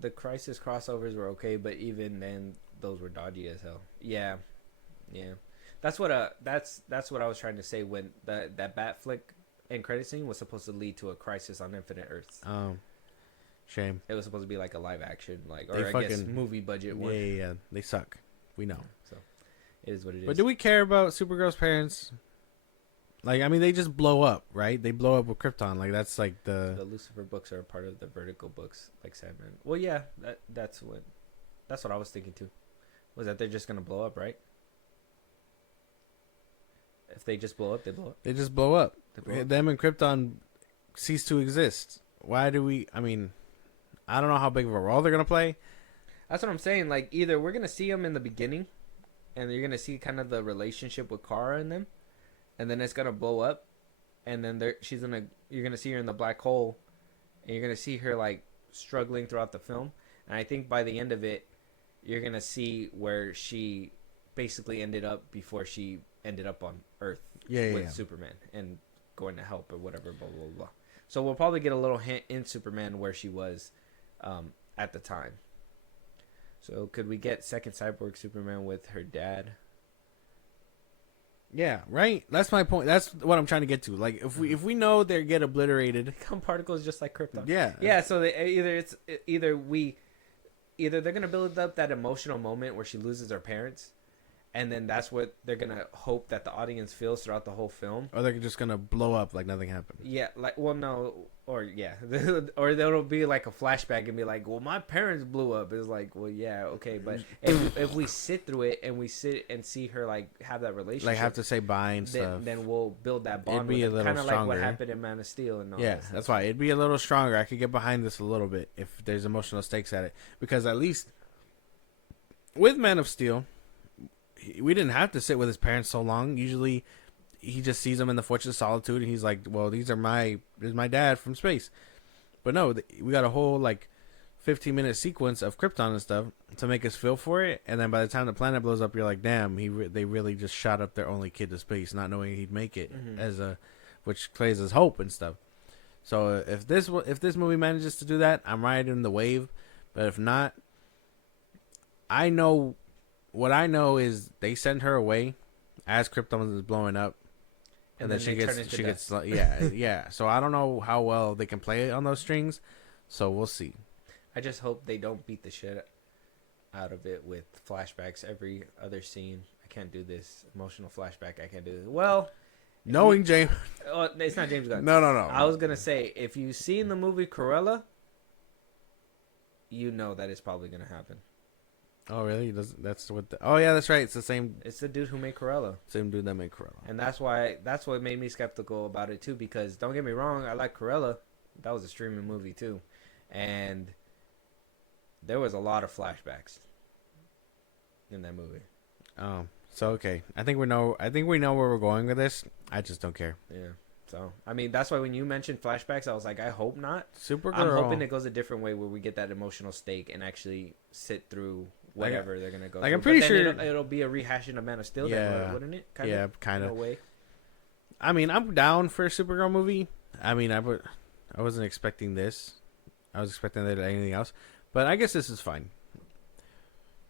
The Crisis crossovers were okay, but even then, those were dodgy as hell. Yeah. That's what I was trying to say when that Bat flick end credit scene was supposed to lead to a Crisis on Infinite Earths. Oh, shame. It was supposed to be like a live action, like, or I guess movie budget one. Yeah. They suck. We know. So it is what it is. But do we care about Supergirl's parents? Like, I mean, they just blow up, right? They blow up with Krypton. Like, that's like the Lucifer books are a part of the Vertigo books, like Sandman. Well, yeah, that's what I was thinking too. Was that they're just gonna blow up, right? If they just blow up, they blow up. They just blow up. Them and Krypton cease to exist. Why do we? I mean, I don't know how big of a role they're gonna play. That's what I'm saying. Like, either we're gonna see them in the beginning, and you're gonna see kind of the relationship with Kara and them, and then it's gonna blow up, and then you're gonna see her in the black hole, and you're gonna see her like struggling throughout the film. And I think by the end of it, you're gonna see where she basically ended up before she ended up on Earth with Superman and going to help or whatever, blah blah blah. So we'll probably get a little hint in Superman where she was at the time. So could we get second Cyborg Superman with her dad? Yeah, right. That's my point. That's what I'm trying to get to. Like, if we know they get obliterated, become particles just like Krypton. Yeah. So either they're gonna build up that emotional moment where she loses her parents, and then that's what they're gonna hope that the audience feels throughout the whole film. Or they're just gonna blow up like nothing happened. Yeah, or there'll be like a flashback and be like, well, my parents blew up. It's like, well, yeah, okay, but if we sit through it and we sit and see her like have that relationship, like have to say bye and stuff, then we'll build that bond. It'd be a little stronger. Kind of like what happened in Man of Steel and all. Yeah, that's why it'd be a little stronger. I could get behind this a little bit if there's emotional stakes at it, because at least with Man of Steel, we didn't have to sit with his parents so long. Usually he just sees him in the Fortress of Solitude, and he's like, well, this is my dad from space. But no, we got a whole like 15-minute sequence of Krypton and stuff to make us feel for it, and then by the time the planet blows up, you're like, damn, they really just shot up their only kid to space, not knowing he'd make it, which plays as hope and stuff. So if this movie manages to do that, I'm riding the wave. But if not, what I know is they send her away as Krypton is blowing up, and then she gets yeah. So I don't know how well they can play on those strings. So we'll see. I just hope they don't beat the shit out of it with flashbacks every other scene. I can't do this emotional flashback. I can't do this. Well, knowing James, it's not James Gunn. No. I was gonna say, if you've seen the movie Cruella, you know that it's probably gonna happen. Oh really? That's what? Oh yeah, that's right. It's the same. It's the dude who made Cruella. Same dude that made Cruella. And that's what made me skeptical about it too. Because don't get me wrong, I like Cruella. That was a streaming movie too, and there was a lot of flashbacks in that movie. Oh, so okay. I think we know where we're going with this. I just don't care. Yeah. So I mean, that's why when you mentioned flashbacks, I was like, I hope not. Supergirl. I'm hoping it goes a different way where we get that emotional stake and actually sit through whatever they're gonna go. Like through. I'm pretty sure it'll be a rehashing of Man of Steel. Yeah. Then, wouldn't it? Kind of. In a way. I mean, I'm down for a Supergirl movie. I mean, I wasn't expecting this. I was expecting anything else, but I guess this is fine.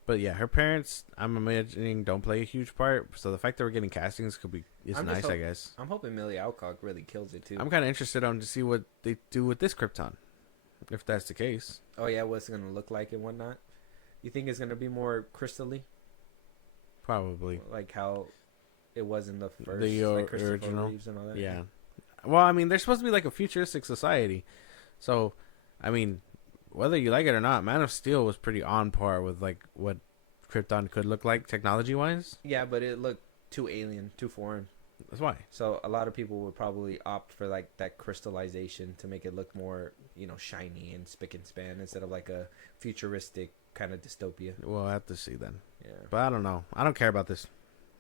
But yeah, her parents, I'm imagining, don't play a huge part. So the fact that we're getting castings is nice, I guess. I'm hoping Millie Alcock really kills it too. I'm kind of interested to see what they do with this Krypton, if that's the case. Oh yeah, what's it gonna look like and whatnot? You think it's gonna be more crystally? Probably. Like how it was in the first, original. Reeves and all that. Yeah. Well, I mean, they're supposed to be like a futuristic society, so I mean, whether you like it or not, Man of Steel was pretty on par with like what Krypton could look like technology-wise. Yeah, but it looked too alien, too foreign. That's why. So a lot of people would probably opt for like that crystallization to make it look more, shiny and spick and span instead of like a futuristic kind of dystopia. We'll have to see then. Yeah. But I don't know. I don't care about this.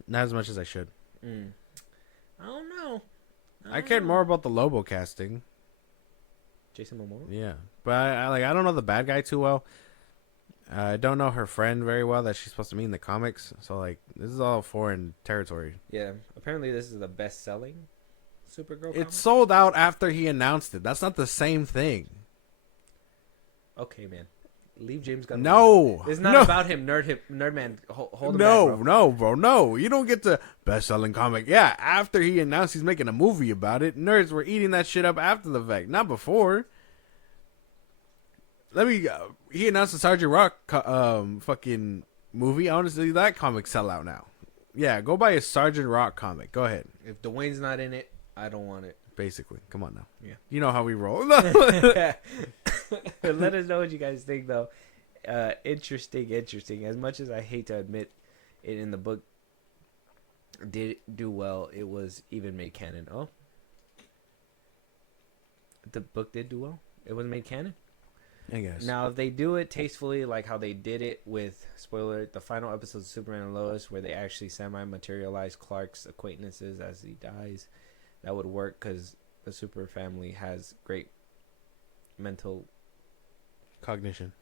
Not as much as I should. I don't know. I cared more about the Lobo casting. Jason Momoa? Yeah. But I don't know the bad guy too well. I don't know her friend very well that she's supposed to meet in the comics. So, like, this is all foreign territory. Yeah. Apparently, this is the best-selling Supergirl comic. It sold out after he announced it. That's not the same thing. Okay, man. Leave James Gunn. No. It's not about him. Nerdman. Hold him back, bro. No, bro. No. You don't get to best-selling comic. Yeah, after he announced he's making a movie about it, nerds were eating that shit up after the fact. Not before. He announced the Sergeant Rock fucking movie. I want to see that comic sell out now. Yeah, go buy a Sergeant Rock comic. Go ahead. If Dwayne's not in it, I don't want it. Basically. Come on now. Yeah. You know how we roll. Let us know what you guys think, though. Interesting. As much as I hate to admit it, in the book did do well, it was even made canon. Oh. The book did do well. It was made canon. I guess. Now, if they do it tastefully, like how they did it with, spoiler, the final episodes of Superman and Lois, where they actually semi-materialize Clark's acquaintances as he dies, that would work because the Super family has great mental cognition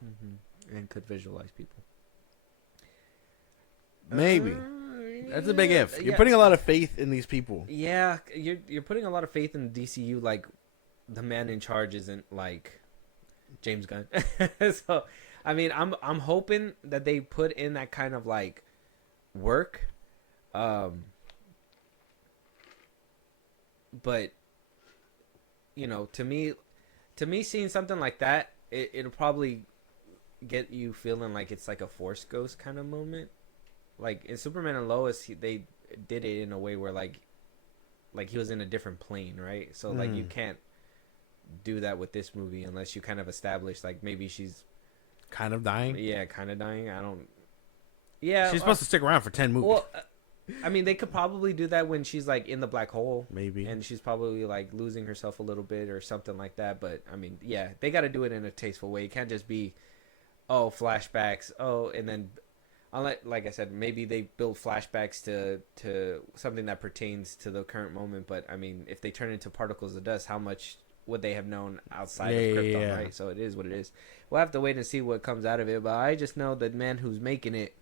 and could visualize people. Maybe. That's a big if. You're putting a lot of faith in these people. Yeah, you're putting a lot of faith in the DCU. Like, the man in charge isn't like James Gunn. So, I mean, I'm hoping that they put in that kind of like work. But to me seeing something like that, it'll probably get you feeling like it's like a Force Ghost kind of moment. Like in Superman and Lois, they did it in a way where like he was in a different plane, right? So like you can't do that with this movie unless you kind of establish like maybe she's kind of dying. Yeah, kind of dying. I don't. Yeah, she's supposed to stick around for 10 movies. Well, I mean, they could probably do that when she's like in the black hole, maybe, and she's probably like losing herself a little bit or something like that. But I mean, yeah, they got to do it in a tasteful way. It can't just be, flashbacks, and then, Unless, like I said, maybe they build flashbacks to something that pertains to the current moment. But I mean, if they turn into particles of dust, how much would they have known outside of Krypton, right? So it is what it is. We'll have to wait and see what comes out of it. But I just know the man who's making it,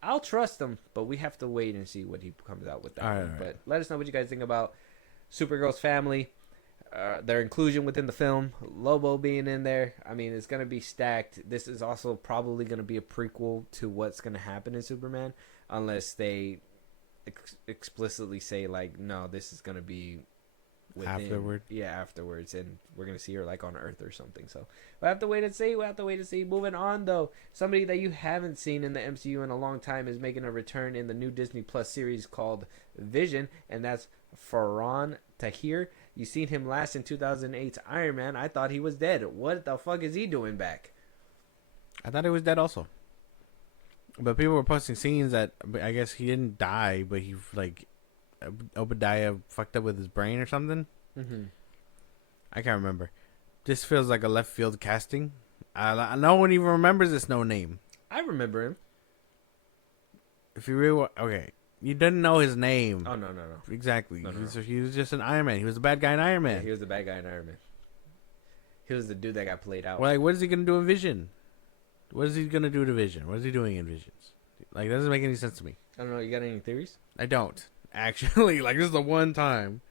I'll trust him. But we have to wait and see what he comes out with that. All right. But let us know what you guys think about Supergirl's family. Their inclusion within the film, Lobo being in there. I mean, it's going to be stacked. This is also probably going to be a prequel to what's going to happen in Superman, unless they explicitly say, like, no, this is going to be within, afterwards, and we're going to see her, like, on Earth or something. So we'll have to wait and see. Moving on, though, somebody that you haven't seen in the MCU in a long time is making a return in the new Disney Plus series called Vision, and that's Farhan Tahir. You seen him last in 2008's Iron Man. I thought he was dead. What the fuck is he doing back? I thought he was dead also. But people were posting scenes that I guess he didn't die, but he, like, Obadiah fucked up with his brain or something. Mm-hmm. I can't remember. This feels like a left field casting. No one even remembers this no name. I remember him. If you really okay. You didn't know his name. Oh, no. Exactly. No. He was just an Iron Man. He was the bad guy in Iron Man. Yeah, he was the bad guy in Iron Man. He was the dude that got played out. Well, like, what is he going to do in Vision? What is he going to do to Vision? What is he doing in Visions? Like, that doesn't make any sense to me. I don't know. You got any theories? I don't. Actually, like, this is the one time.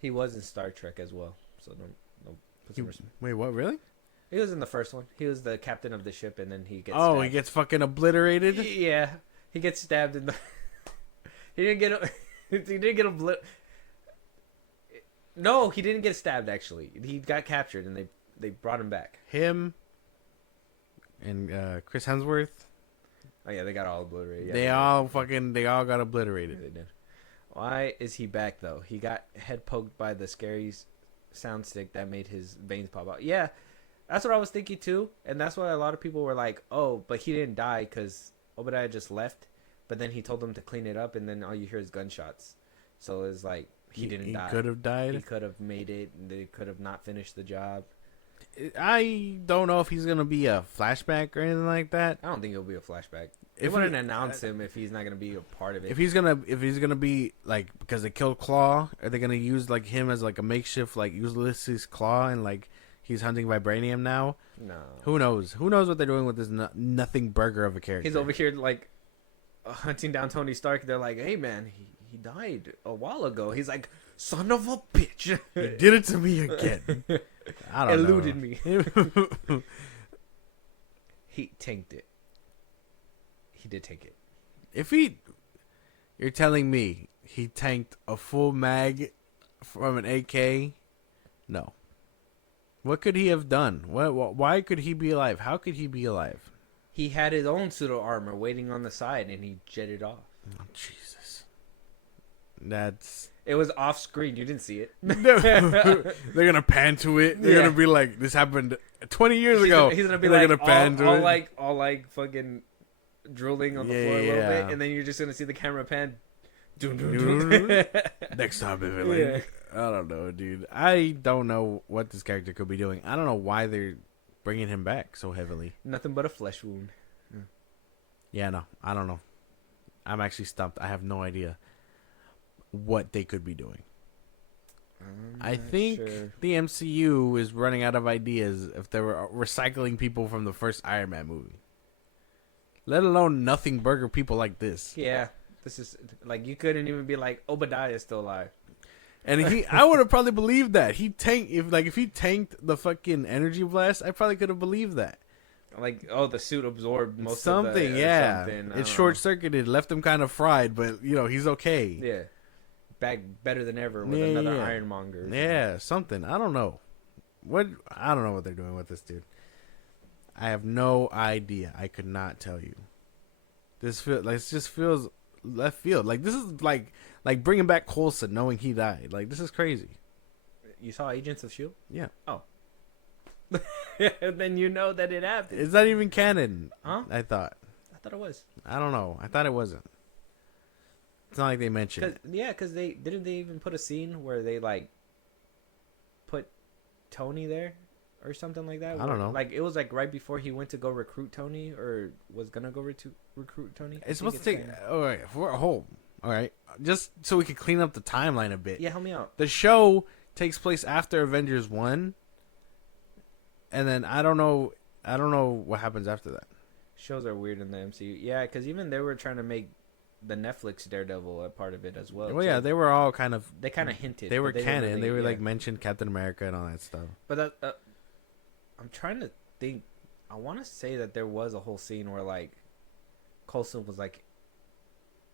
He was in Star Trek as well. So don't put some respect. Wait, what? Really? He was in the first one. He was the captain of the ship, and then he gets he gets fucking obliterated? Yeah. He gets stabbed in the... He didn't get No, he didn't get stabbed, actually. He got captured, and they brought him back. Him and Chris Hemsworth. Oh, yeah, they got all obliterated. Yeah, they all got obliterated. Yeah, they did. Why is he back, though? He got head poked by the scary sound stick that made his veins pop out. Yeah, that's what I was thinking, too. And that's why a lot of people were like, oh, but he didn't die because Obadiah just left. But then he told them to clean it up, and then all you hear is gunshots. So it's like he didn't die. He could have died. He could have made it. And they could have not finished the job. I don't know if he's gonna be a flashback or anything like that. I don't think it'll be a flashback. They wouldn't announce him if he's not gonna be a part of it. If he's gonna be like, because they killed Claw, are they gonna use like him as like a makeshift like Ulysses Claw and like he's hunting vibranium now? No. Who knows? Who knows what they're doing with this nothing burger of a character? He's over here like hunting down Tony Stark. They're like, hey man, he died a while ago. He's like, son of a bitch. He did it to me again. I don't Eluded know. me. He tanked it. He did tank it. You're telling me he tanked a full mag from an AK? No. What could he have done? Why could he be alive? How could he be alive? He had his own pseudo armor waiting on the side, and he jetted off. Oh, Jesus. It was off screen. You didn't see it. They're gonna pan to it. They're gonna be like, "This happened 20 years ago." He's gonna be they're like, gonna pan to it. all like fucking drooling on the floor a little bit, and then you're just gonna see the camera pan. Next time, I don't know, dude. I don't know what this character could be doing. I don't know why they're bringing him back so heavily. Nothing but a flesh wound. Yeah, no, I don't know. I'm actually stumped. I have no idea what they could be doing. I think the MCU is running out of ideas if they were recycling people from the first Iron Man movie. Let alone nothing burger people like this. Yeah, this is like, you couldn't even be like, Obadiah is still alive. And I would have probably believed that. If he tanked the fucking energy blast, I probably could have believed that. Like, the suit absorbed most something, of the... yeah. Something. It short-circuited, left him kind of fried, but, he's okay. Yeah. Back better than ever with another Ironmonger. Yeah, something. I don't know. I don't know what they're doing with this dude. I have no idea. I could not tell you. This just feels left field. Like, this is like bringing back Coulson knowing he died. Like, this is crazy. You saw Agents of S.H.I.E.L.D.? Yeah. Oh. Then you know that it happened. It's not even canon. Huh? I thought it was. I don't know. I thought it wasn't. It's not like they mentioned it. Yeah, because they even put a scene where they like put Tony there, or something like that. I don't know. Like it was like right before he went to go recruit Tony, or was gonna go recruit Tony. It's supposed to take. All right, for a whole. All right, just so we can clean up the timeline a bit. Yeah, help me out. The show takes place after Avengers 1, and then I don't know what happens after that. Shows are weird in the MCU. Yeah, because even they were trying to make the Netflix Daredevil a part of it as well. Well, yeah, they were all kind of. They kind of hinted. They were canon. Really, they were like mentioned Captain America and all that stuff. But I'm trying to think. I want to say that there was a whole scene where like Coulson was like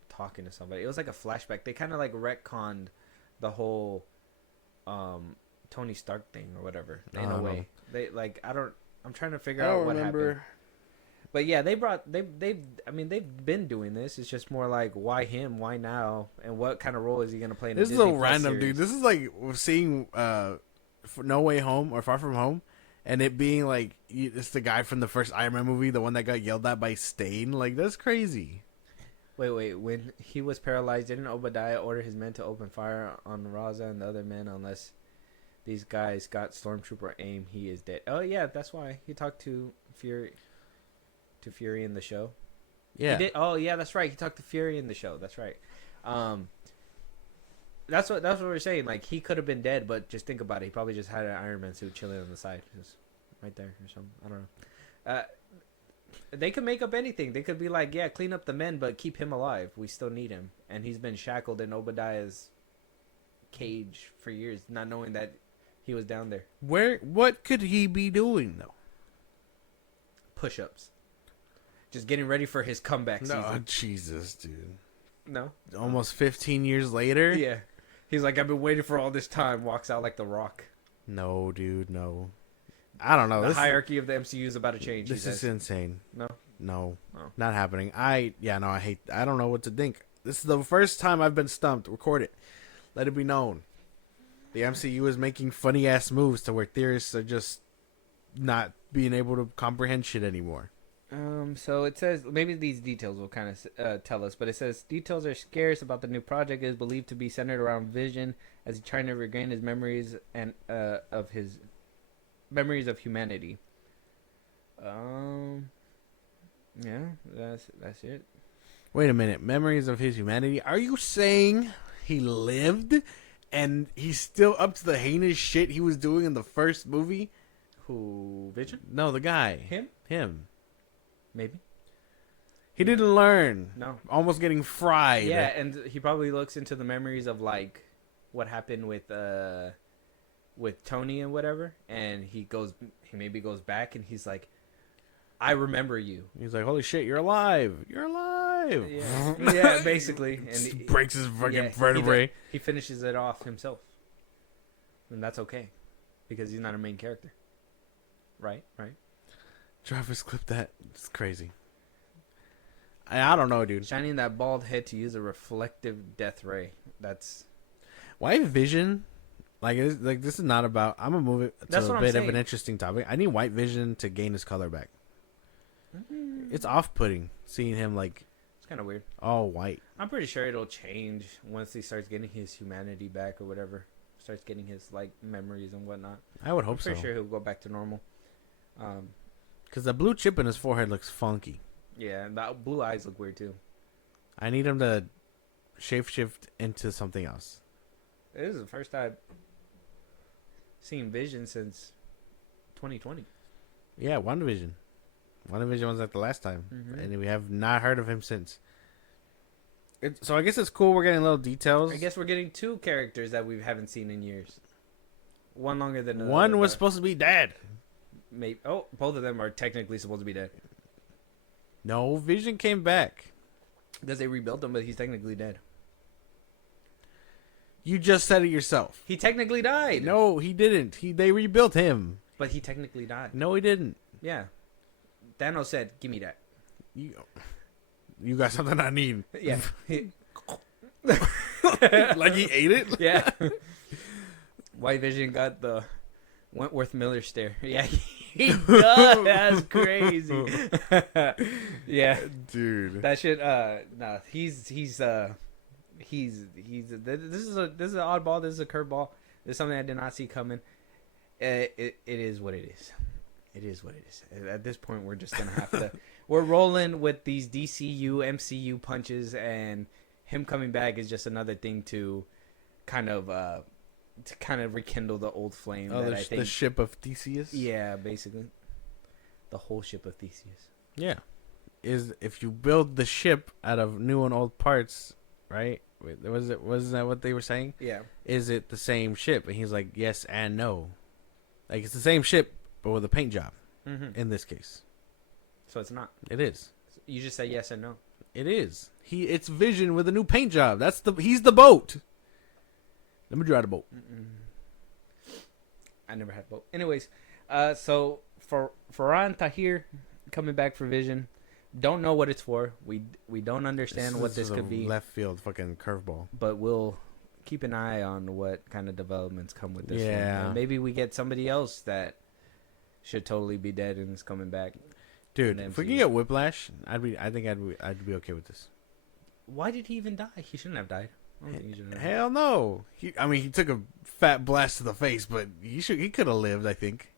talking to somebody. It was like a flashback. They kind of like retconned the whole Tony Stark thing or whatever in a way. They like I'm trying to figure out what happened. But yeah, they've been doing this. It's just more like why him, why now, and what kind of role is he gonna play in this a is Disney so random, series? dude. This is like seeing No Way Home or Far From Home, and it being like it's the guy from the first Iron Man movie, the one that got yelled at by Stain. Like that's crazy. Wait. When he was paralyzed, didn't Obadiah order his men to open fire on Raza and the other men unless these guys got Stormtrooper aim? He is dead. Oh yeah, that's why he talked to Fury in the show. Yeah. He did. Oh yeah, that's right. He talked to Fury in the show. That's right. That's what we're saying. Like he could have been dead, but just think about it. He probably just had an Iron Man suit chilling on the side, just right there or something. I don't know. They could make up anything. They could be like, yeah, clean up the men, but keep him alive. We still need him, and he's been shackled in Obadiah's cage for years, not knowing that he was down there. What could he be doing though? Push-ups. Just getting ready for his comeback season. No, Jesus, dude. No? Almost 15 years later? Yeah. He's like, I've been waiting for all this time. Walks out like The Rock. No, dude, no. I don't know. The hierarchy of the MCU is about to change. This is insane. No? No. Oh. Not happening. I don't know what to think. This is the first time I've been stumped. Record it. Let it be known. The MCU is making funny-ass moves to where theorists are just not being able to comprehend shit anymore. So it says maybe these details will kind of tell us, but it says details are scarce about the new project. It is believed to be centered around Vision as he's trying to regain his memories and of his memories of humanity. Yeah, that's it. Wait a minute, memories of his humanity? Are you saying he lived and he's still up to the heinous shit he was doing in the first movie? Who, Vision? No, the guy. Him. Maybe. He didn't learn. No. Almost getting fried. Yeah, and he probably looks into the memories of like what happened with Tony and whatever, and he maybe goes back and he's like, I remember you. He's like, holy shit, you're alive. You're alive. Yeah, yeah, basically. And he breaks his fucking vertebrae. He finishes it off himself. And that's okay. Because he's not a main character. Right? Travis clipped that. It's crazy. I don't know, dude. Shining that bald head to use a reflective death ray. That's... White Vision... this is not about... I'm going to move it to a bit of an interesting topic. I need White Vision to gain his color back. Mm-hmm. It's off-putting seeing him like... It's kind of weird. All white. I'm pretty sure it'll change once he starts getting his humanity back or whatever. Starts getting his like memories and whatnot. I would hope so. I'm pretty sure he'll go back to normal. Because the blue chip in his forehead looks funky. Yeah, and the blue eyes look weird too. I need him to shapeshift into something else. This is the first time seen Vision since 2020. Yeah, WandaVision. WandaVision was like the last time. Mm-hmm. And we have not heard of him since. So I guess it's cool we're getting little details. I guess we're getting two characters that we haven't seen in years. One longer than another. One was supposed to be dead. Maybe. Oh, both of them are technically supposed to be dead. No, Vision came back. Because they rebuilt him, but he's technically dead. You just said it yourself. He technically died. No, he didn't. They rebuilt him. But he technically died. No, he didn't. Yeah. Thanos said, give me that. You got something I need. Yeah. Like he ate it? Yeah. White Vision got the Wentworth Miller stare. Yeah, he does. That's crazy. Yeah. Dude. That shit, nah, he's this is an oddball, this is a curveball. This is something I did not see coming. It is what it is. It is what it is. At this point, we're just gonna have to. We're rolling with these DCU, MCU punches, and him coming back is just another thing to kind of rekindle the old flame. Oh, that I think the ship of Theseus. Yeah, basically, the whole ship of Theseus. Yeah, is if you build the ship out of new and old parts, right? Wait, wasn't that what they were saying? Yeah. Is it the same ship? And he's like, yes and no. Like it's the same ship, but with a paint job. In this case, so it's not. It is. You just say yes and no. It is. It's Vision with a new paint job. He's the boat. Let me drive the boat. I never had a boat. Anyways, so for Farhan Tahir coming back for Vision, don't know what it's for. We don't understand what this could be. Left field fucking curveball. But we'll keep an eye on what kind of developments come with this. Yeah. One. And maybe we get somebody else that should totally be dead and is coming back. Dude, if we can get Whiplash, I'd be okay with this. Why did he even die? He shouldn't have died. I don't think he should have. Hell no. He took a fat blast to the face, but he could have lived, I think.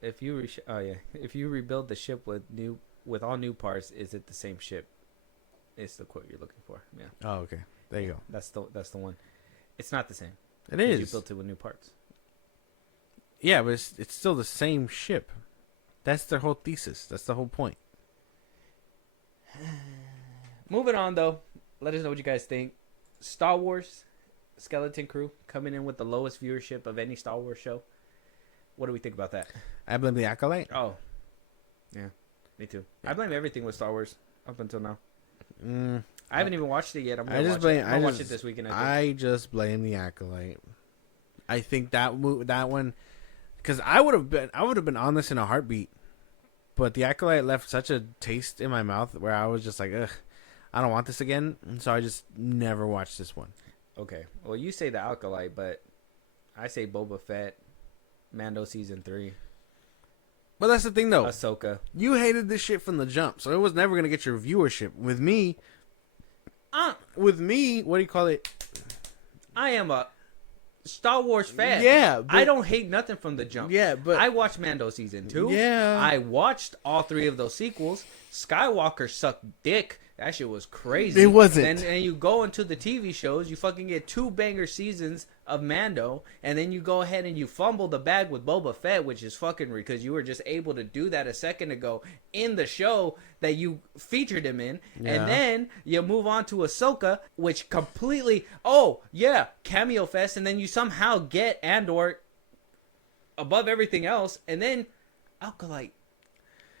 If you rebuild the ship with all new parts, is it the same ship? It's the quote you're looking for. Yeah. Oh, okay. There you go. That's the one. It's not the same. It is. You built it with new parts. Yeah, but it's still the same ship. That's their whole thesis. That's the whole point. Moving on, though. Let us know what you guys think. Star Wars Skeleton Crew coming in with the lowest viewership of any Star Wars show. What do we think about that? I blame the Acolyte. Oh. Yeah, me too. Yeah. I blame everything with Star Wars up until now. I haven't even watched it yet. I'm gonna watch it this weekend. I just blame the Acolyte. I think that one, because I would have been on this in a heartbeat, but the Acolyte left such a taste in my mouth where I was just like, ugh, I don't want this again, and so I just never watched this one. Okay, well you say the Acolyte, but I say Boba Fett, Mando season 3. But that's the thing, though. Ahsoka. You hated this shit from the jump, so it was never gonna get your viewership. With me, what do you call it? I am a Star Wars fan. Yeah, but I don't hate nothing from the jump. Yeah, but I watched Mando season 2. Yeah, I watched all 3 of those sequels. Skywalker sucked dick. That shit was crazy. It wasn't. And you go into the TV shows, you fucking get 2 banger seasons of Mando, and then you go ahead and you fumble the bag with Boba Fett, which is fucking because you were just able to do that a second ago in the show that you featured him in. Yeah. And then you move on to Ahsoka, which completely, cameo fest, and then you somehow get Andor above everything else, and then Acolyte.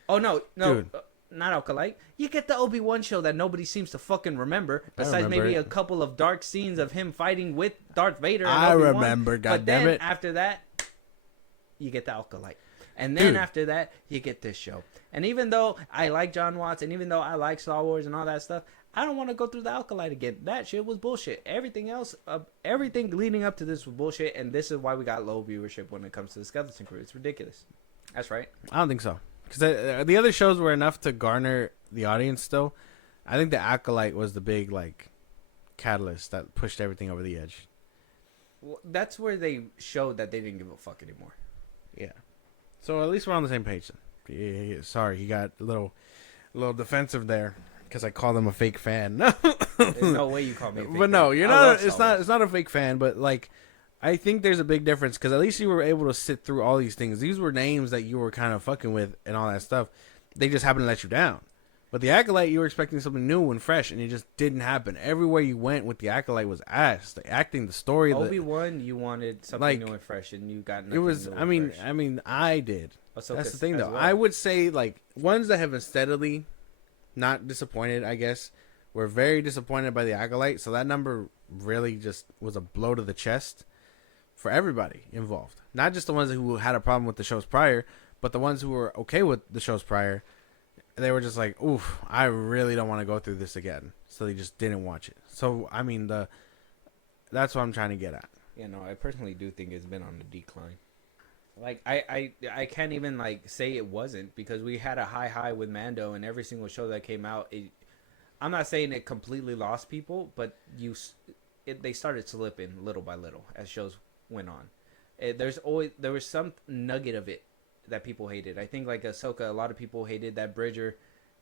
Oh, no. Dude. Not Acolyte. You get the Obi-Wan show that nobody seems to fucking remember. Besides maybe a couple of dark scenes of him fighting with Darth Vader. And Obi-Wan. Remember, goddammit. But then after that, you get the Acolyte. And then after that, you get this show. And even though I like John Watts, and even though I like Star Wars and all that stuff, I don't want to go through the Acolyte again. That shit was bullshit. Everything else, everything leading up to this was bullshit. And this is why we got low viewership when it comes to the Skeleton Crew. It's ridiculous. That's right. I don't think so. Because the other shows were enough to garner the audience still. I think the Acolyte was the big, catalyst that pushed everything over the edge. Well, that's where they showed that they didn't give a fuck anymore. Yeah. So at least we're on the same page then. Yeah, sorry, you got a little defensive there because I called him a fake fan. There's no way you call me a fake But no, fan. you're not. It's not a fake fan, but I think there's a big difference because at least you were able to sit through all these things. These were names that you were kind of fucking with and all that stuff. They just happened to let you down. But the Acolyte, you were expecting something new and fresh, and it just didn't happen. Everywhere you went with the Acolyte was ass. The acting, the story. Obi-Wan, you wanted something new and fresh, and you got nothing. It was. New I mean, I did. Ahsoka That's the thing, though. well. I would say ones that have been steadily not disappointed. I guess were very disappointed by the Acolyte. So that number really just was a blow to the chest for everybody involved. Not just the ones who had a problem with the shows prior, but the ones who were okay with the shows prior. They were just like, oof, I really don't want to go through this again. So they just didn't watch it. So, I mean, that's what I'm trying to get at. Yeah, no, I personally do think it's been on the decline. I can't even, say it wasn't because we had a high with Mando and every single show that came out. I'm not saying it completely lost people, but they started slipping little by little as shows went on. There was some nugget of it that people hated. I think like Ahsoka, a lot of people hated that Bridger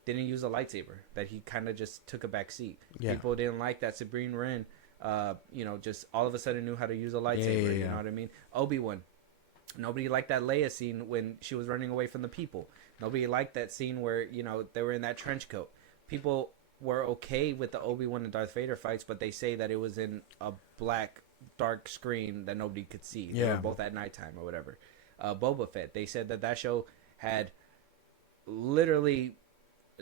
didn't use a lightsaber, that he kind of just took a back seat. Yeah. People didn't like that Sabrine Wren, just all of a sudden knew how to use a lightsaber. You know what I mean? Obi-Wan. Nobody liked that Leia scene when she was running away from the people. Nobody liked that scene where, they were in that trench coat. People were okay with the Obi-Wan and Darth Vader fights, but they say that it was in a black, dark screen that nobody could see. Yeah. They were both at nighttime or whatever. Boba Fett, they said that show had literally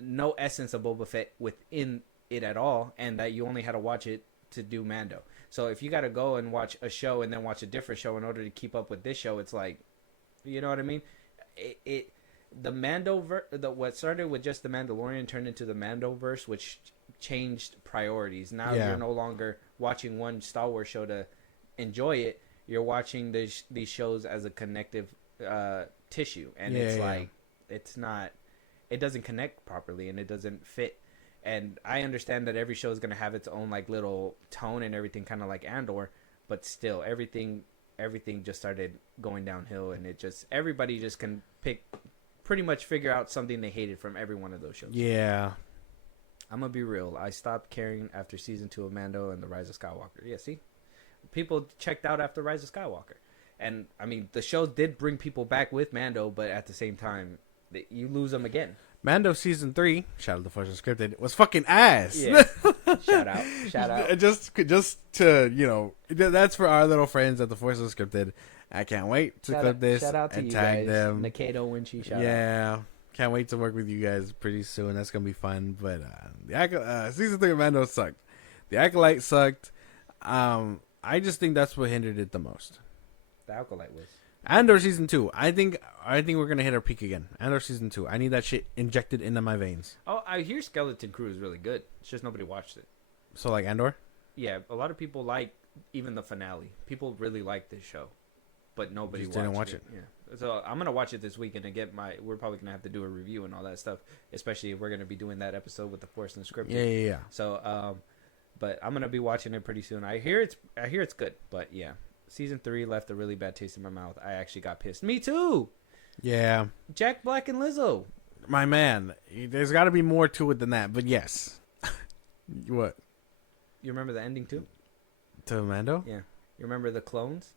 no essence of Boba Fett within it at all, and that you only had to watch it to do Mando. So if you got to go and watch a show and then watch a different show in order to keep up with this show, it's like, you know what I mean? What started with just the Mandalorian turned into the Mandoverse, which changed priorities. Now you're no longer watching one Star Wars show to enjoy it. You're watching these shows as a connective tissue, and it's not. It doesn't connect properly, and it doesn't fit. And I understand that every show is going to have its own like little tone and everything, kind of like Andor, but still everything just started going downhill, and everybody just can pretty much figure out something they hated from every one of those shows. Yeah. I'm going to be real. I stopped caring after season 2 of Mando and The Rise of Skywalker. Yeah, see? People checked out after Rise of Skywalker. And, I mean, the show did bring people back with Mando, but at the same time, you lose them again. Mando season 3, shout out to Force Unscripted, was fucking ass. Yeah. Shout out. Just to, that's for our little friends at the Force Unscripted. I can't wait to clip this and tag them. Nikado Winchie, shout out. Yeah. Can't wait to work with you guys pretty soon. That's going to be fun. But season 3 of Mando sucked. The Acolyte sucked. I just think that's what hindered it the most. The Acolyte was. Andor season 2. I think we're gonna hit our peak again. Andor season 2. I need that shit injected into my veins. Oh, I hear Skeleton Crew is really good. It's just nobody watched it. So like Andor? Yeah, a lot of people like even the finale. People really like this show, but nobody didn't watch it. Yeah. So I'm gonna watch it this weekend and we're probably gonna have to do a review and all that stuff. Especially if we're gonna be doing that episode with the Force Unscripted. Yeah. So but I'm gonna be watching it pretty soon. I hear it's good, but yeah. Season 3 left a really bad taste in my mouth. I actually got pissed. Me too. Yeah. Jack Black and Lizzo. My man, there's got to be more to it than that. But yes. What? You remember the ending too? To Mando? Yeah. You remember the clones?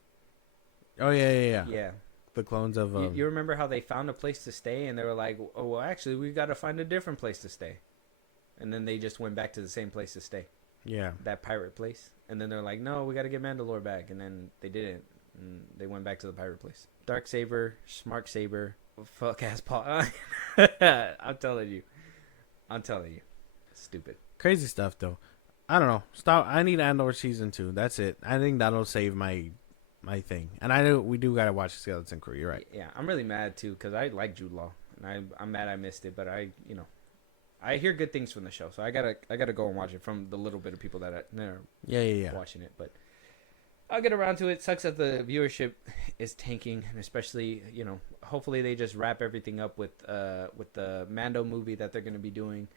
Oh yeah. Yeah. The clones of. You remember how they found a place to stay and they were like, "Oh well, actually, we got to find a different place to stay," and then they just went back to the same place to stay. Yeah. That pirate place. And then they're like, no, we got to get Mandalore back. And then they didn't. And they went back to the pirate place. Dark Saber, Smart Saber, fuck ass Paul. I'm telling you. Stupid. Crazy stuff, though. I don't know. I need Andor season 2. That's it. I think that'll save my thing. And I know we do got to watch Skeleton Crew. You're right. Yeah, I'm really mad, too, because I like Jude Law. And I'm mad I missed it. But I hear good things from the show, so I gotta go and watch it from the little bit of people that are watching it. But I'll get around to it. Sucks that the viewership is tanking, and especially hopefully they just wrap everything up with the Mando movie that they're gonna be doing,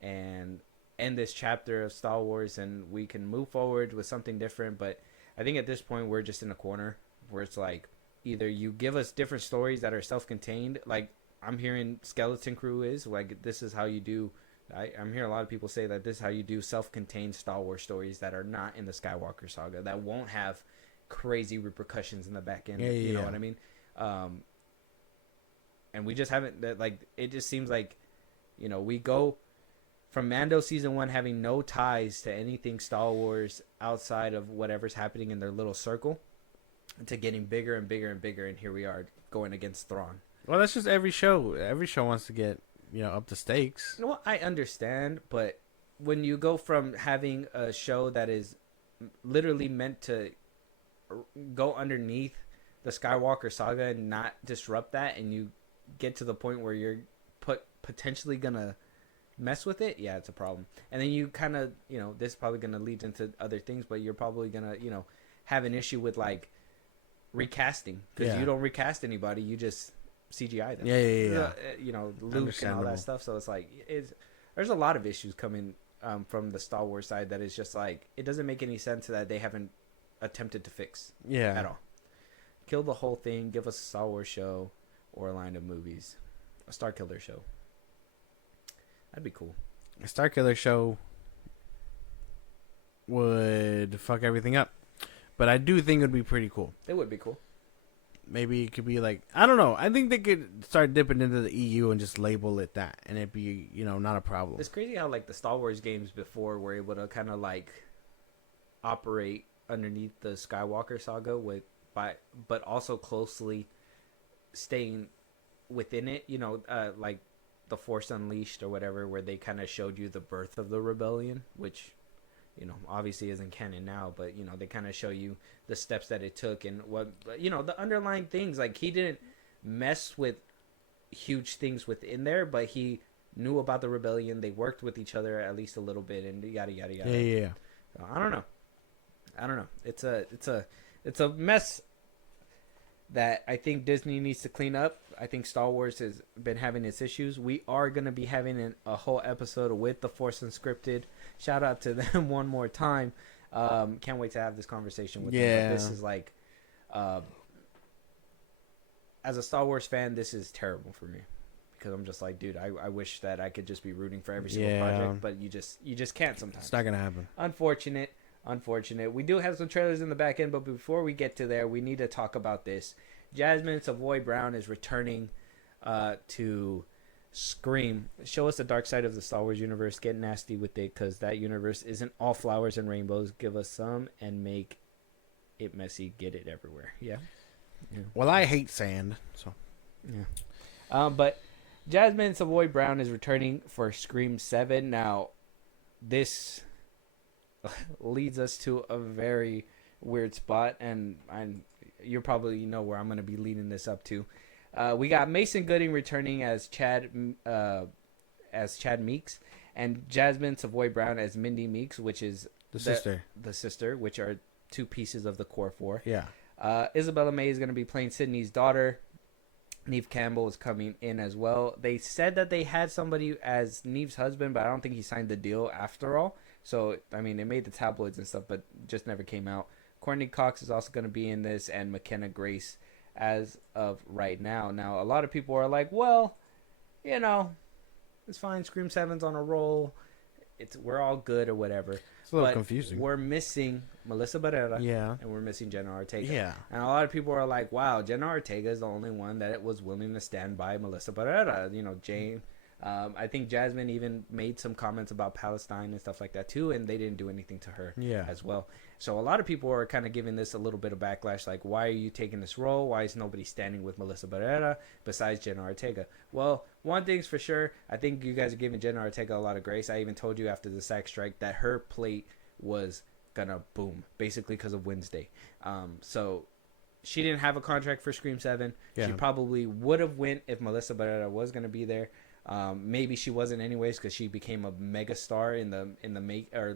and end this chapter of Star Wars, and we can move forward with something different. But I think at this point we're just in a corner where it's like either you give us different stories that are self-contained, like. I'm hearing Skeleton Crew is like this is how you do. I'm hearing a lot of people say that this is how you do self-contained Star Wars stories that are not in the Skywalker saga, that won't have crazy repercussions in the back end. You know what I mean? And we just haven't. It just seems like, we go from Mando season 1 having no ties to anything Star Wars outside of whatever's happening in their little circle, to getting bigger and bigger and bigger, and here we are going against Thrawn. Well, that's just every show. Every show wants to get, up to stakes. Well, I understand, but when you go from having a show that is literally meant to go underneath the Skywalker saga and not disrupt that, and you get to the point where you're potentially gonna mess with it, yeah, it's a problem. And then you kind of, this is probably gonna lead into other things, but you're probably gonna, have an issue with like recasting, because you don't recast anybody, you just CGI them. Yeah. Luke and all that stuff. So it's like there's a lot of issues coming from the Star Wars side that is just like it doesn't make any sense that they haven't attempted to fix. Yeah. At all. Kill the whole thing. Give us a Star Wars show or a line of movies. A Star Killer show. That'd be cool. A Star Killer show would fuck everything up. But I do think it would be pretty cool. It would be cool. Maybe it could be like, I don't know. I think they could start dipping into the EU and just label it that. And it'd be, not a problem. It's crazy how, like, the Star Wars games before were able to kind of, like, operate underneath the Skywalker saga but also closely staying within it. Like The Force Unleashed or whatever, where they kind of showed you the birth of the rebellion, which, obviously isn't canon now, but, they kind of show you the steps that it took and what, the underlying things. Like, he didn't mess with huge things within there, but he knew about the rebellion. They worked with each other at least a little bit, and yada yada yada. Yeah. So, I don't know. It's a mess that I think Disney needs to clean up. I think Star Wars has been having its issues. We are going to be having a whole episode with The Force Unscripted. Shout out to them one more time. Can't wait to have this conversation with them. But this is like, as a Star Wars fan, this is terrible for me. Because I'm just like, dude, I wish that I could just be rooting for every single project. But you just can't sometimes. It's not going to happen. Unfortunate. We do have some trailers in the back end, but before we get to there, we need to talk about this. Jasmine Savoy Brown is returning to Scream. Show us the dark side of the Star Wars universe. Get nasty with it, because that universe isn't all flowers and rainbows. Give us some and make it messy. Get it everywhere. Yeah. Well, I hate sand, so. Yeah. But Jasmine Savoy Brown is returning for Scream 7. Now, this leads us to a very weird spot, and you probably know where I'm going to be leading this up to. We got Mason Gooding returning as Chad Meeks, and Jasmine Savoy Brown as Mindy Meeks, which is the sister, which are two pieces of the core four. Yeah. Isabella May is going to be playing Sydney's daughter. Neve Campbell is coming in as well. They said that they had somebody as Neve's husband, but I don't think he signed the deal after all. So, I mean, it made the tabloids and stuff, but just never came out. Courtney Cox is also going to be in this, and McKenna Grace as of right now. Now, a lot of people are like, well, it's fine. Scream 7's on a roll. We're all good or whatever. It's a little confusing. We're missing Melissa Barrera. Yeah. And we're missing Jenna Ortega. Yeah. And a lot of people are like, wow, Jenna Ortega is the only one that was willing to stand by Melissa Barrera. Jane. I think Jasmine even made some comments about Palestine and stuff like that too, and they didn't do anything to her as well. So a lot of people are kind of giving this a little bit of backlash, like, why are you taking this role? Why is nobody standing with Melissa Barrera besides Jenna Ortega? Well, one thing's for sure, I think you guys are giving Jenna Ortega a lot of grace. I even told you after the SAG strike that her plate was gonna boom, basically because of Wednesday. So she didn't have a contract for Scream 7. Yeah. She probably would have went if Melissa Barrera was gonna be there. Maybe she wasn't anyways, because she became a mega star in the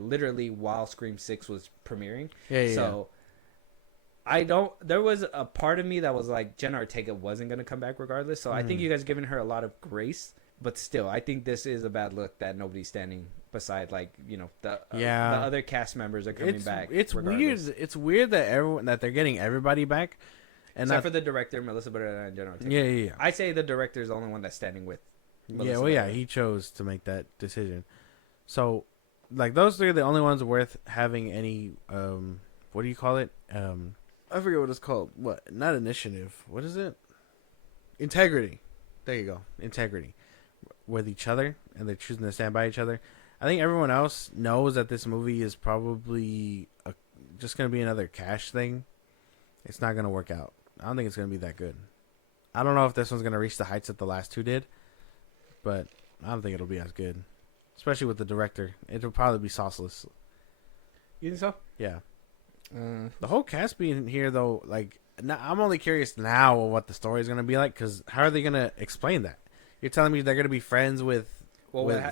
literally while Scream 6 was premiering. So there was a part of me that was like, Jenna Ortega wasn't going to come back regardless. So I think you guys are giving her a lot of grace, but still, I think this is a bad look that nobody's standing beside, the other cast members are coming back. It's regardless. Weird. It's weird that they're getting everybody back. Except for the director, Melissa Barrera, and Jenna Ortega. Yeah. I say the director is the only one that's standing with Melissa Barrera. He chose to make that decision. So, those three are the only ones worth having any, what do you call it? I forget what it's called. What? Not initiative. What is it? Integrity. There you go. Integrity. With each other, and they're choosing to stand by each other. I think everyone else knows that this movie is probably just going to be another cash thing. It's not going to work out. I don't think it's going to be that good. I don't know if this one's going to reach the heights that the last two did. But I don't think it'll be as good. Especially with the director. It'll probably be sauceless. You think so? Yeah. The whole cast being here, though, I'm only curious now what the story is going to be like, because how are they going to explain that? You're telling me they're going to be friends with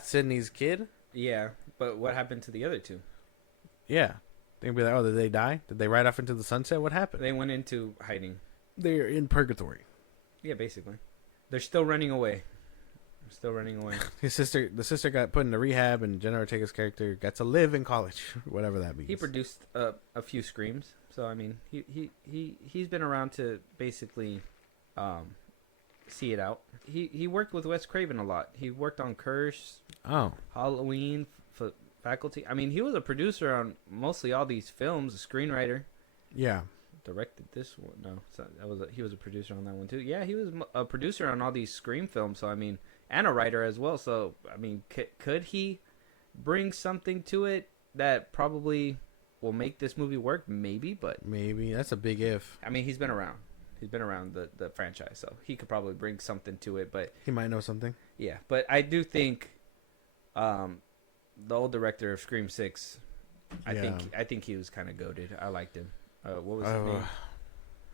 Sydney's kid? Yeah, but what happened to the other two? Yeah. They're going to be like, oh, did they die? Did they ride off into the sunset? What happened? They went into hiding. They're in purgatory. Yeah, basically. They're still running away. The sister got put into rehab, and Jenna Ortega's character got to live in college, whatever that means. He produced a few Screams, So I mean, he's been around to basically see it out. He worked with Wes Craven a lot. He worked on Curse, Halloween, Faculty. I mean, he was a producer on mostly all these films, a screenwriter. Yeah. Directed this one. No, so he was a producer on that one too. Yeah, he was a producer on all these Scream films. So I mean, and a writer as well. So I mean, could he bring something to it that probably will make this movie work? Maybe, but maybe that's a big if. I mean, he's been around. He's been around the franchise, so he could probably bring something to it. But he might know something. Yeah, but I do think, the old director of Scream 6, I think he was kind of goated. I liked him. What was his name?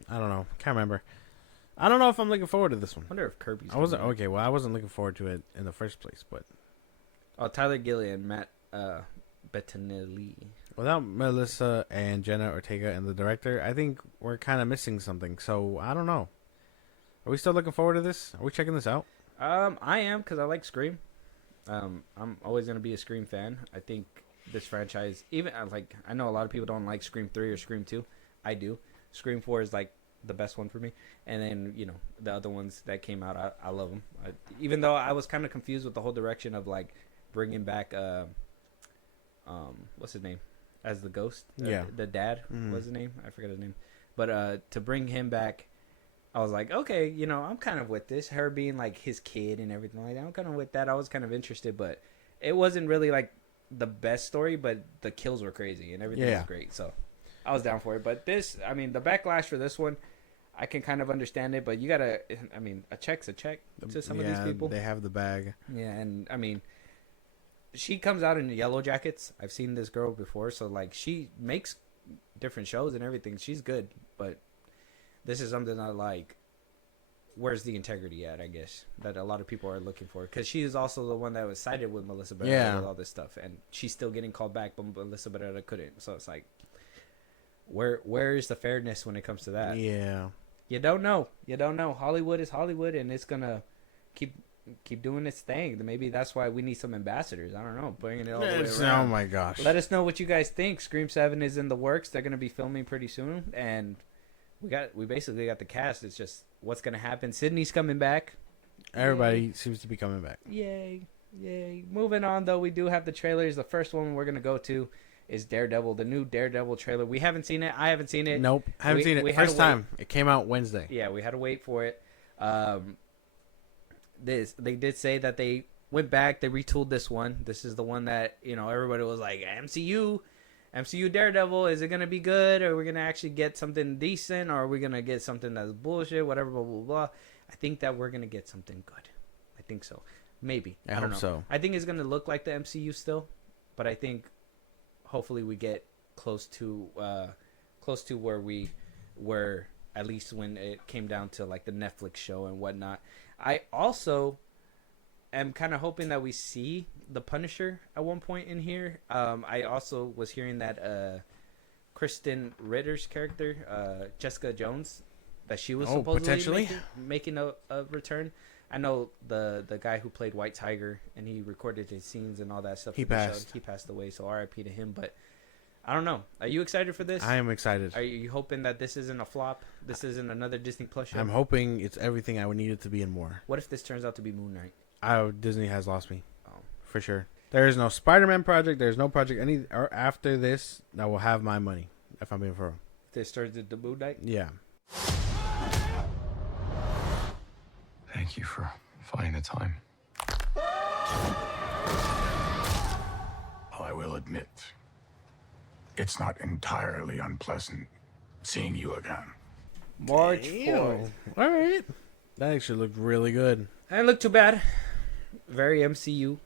I don't know. Can't remember. I don't know if I'm looking forward to this one. I wonder if Kirby's. I wasn't okay. Well, I wasn't looking forward to it in the first place, but. Oh, Tyler Gillian, Matt Bettinelli. Without Melissa and Jenna Ortega and the director, I think we're kind of missing something. So I don't know. Are we still looking forward to this? Are we checking this out? I am, because I like Scream. I'm always gonna be a Scream fan. I think this franchise, even I know a lot of people don't like Scream 3 or Scream 2. I do. Scream 4 is like the best one for me, and then the other ones that came out, I love them. Even though I was kind of confused with the whole direction of like bringing back what's his name as the ghost, the dad, what's his name? I forget his name, but to bring him back, I was like, okay, I'm kind of with this. Her being like his kid and everything like that, I'm kind of with that. I was kind of interested, but it wasn't really like the best story, but the kills were crazy and everything was great, so I was down for it. But this, I mean, the backlash for this one, I can kind of understand it, but you gotta, I mean, a check's a check to some of these people. They have the bag. Yeah, and I mean, she comes out in Yellow Jackets. I've seen this girl before, so like she makes different shows and everything. She's good, but this is something that like, where's the integrity at? I guess that a lot of people are looking for, because she is also the one that was sided with Melissa Barrera with all this stuff, and she's still getting called back, but Melissa Barrera couldn't. So it's like, where is the fairness when it comes to that? Yeah, you don't know. Hollywood is Hollywood, and it's gonna keep doing its thing. Maybe that's why we need some ambassadors. I don't know, bringing it all the way around. Oh my gosh! Let us know what you guys think. Scream 7 is in the works. They're gonna be filming pretty soon, and we basically got the cast. It's just what's gonna happen. Sydney's coming back. Everybody seems to be coming back. Yay! Moving on, though, we do have the trailers. The first one we're gonna go to is Daredevil, the new Daredevil trailer. We haven't seen it. I haven't seen it. Nope, haven't seen it. First time. It came out Wednesday. Yeah, we had to wait for it. They did say that they went back, they retooled this one. This is the one that everybody was like, MCU Daredevil, is it gonna be good? Or are we gonna actually get something decent? Or are we gonna get something that's bullshit? Whatever, blah blah blah. I think that we're gonna get something good. I think so. Maybe. I don't know. So. I think it's gonna look like the MCU still, but I think hopefully we get close to where we were, at least when it came down to like the Netflix show and whatnot. I also am kind of hoping that we see the Punisher at one point in here. I also was hearing that Kristen Ritter's character, Jessica Jones, that she was supposedly making a return. I know the guy who played White Tiger, and he recorded his scenes and all that stuff. He passed. He passed away, so R.I.P. to him. But I don't know. Are you excited for this? I am excited. Are you hoping that this isn't a flop? This isn't another Disney Plus show? I'm hoping it's everything I would need it to be and more. What if this turns out to be Moon Knight? Disney has lost me. Oh, for sure. There is no Spider-Man project. There's no project or after this that will have my money. If I'm being for real. This turns into Moon Knight. Yeah. Thank you for finding the time. I will admit, it's not entirely unpleasant seeing you again. March 4th. All right. That actually looked really good. It didn't look too bad. Very MCU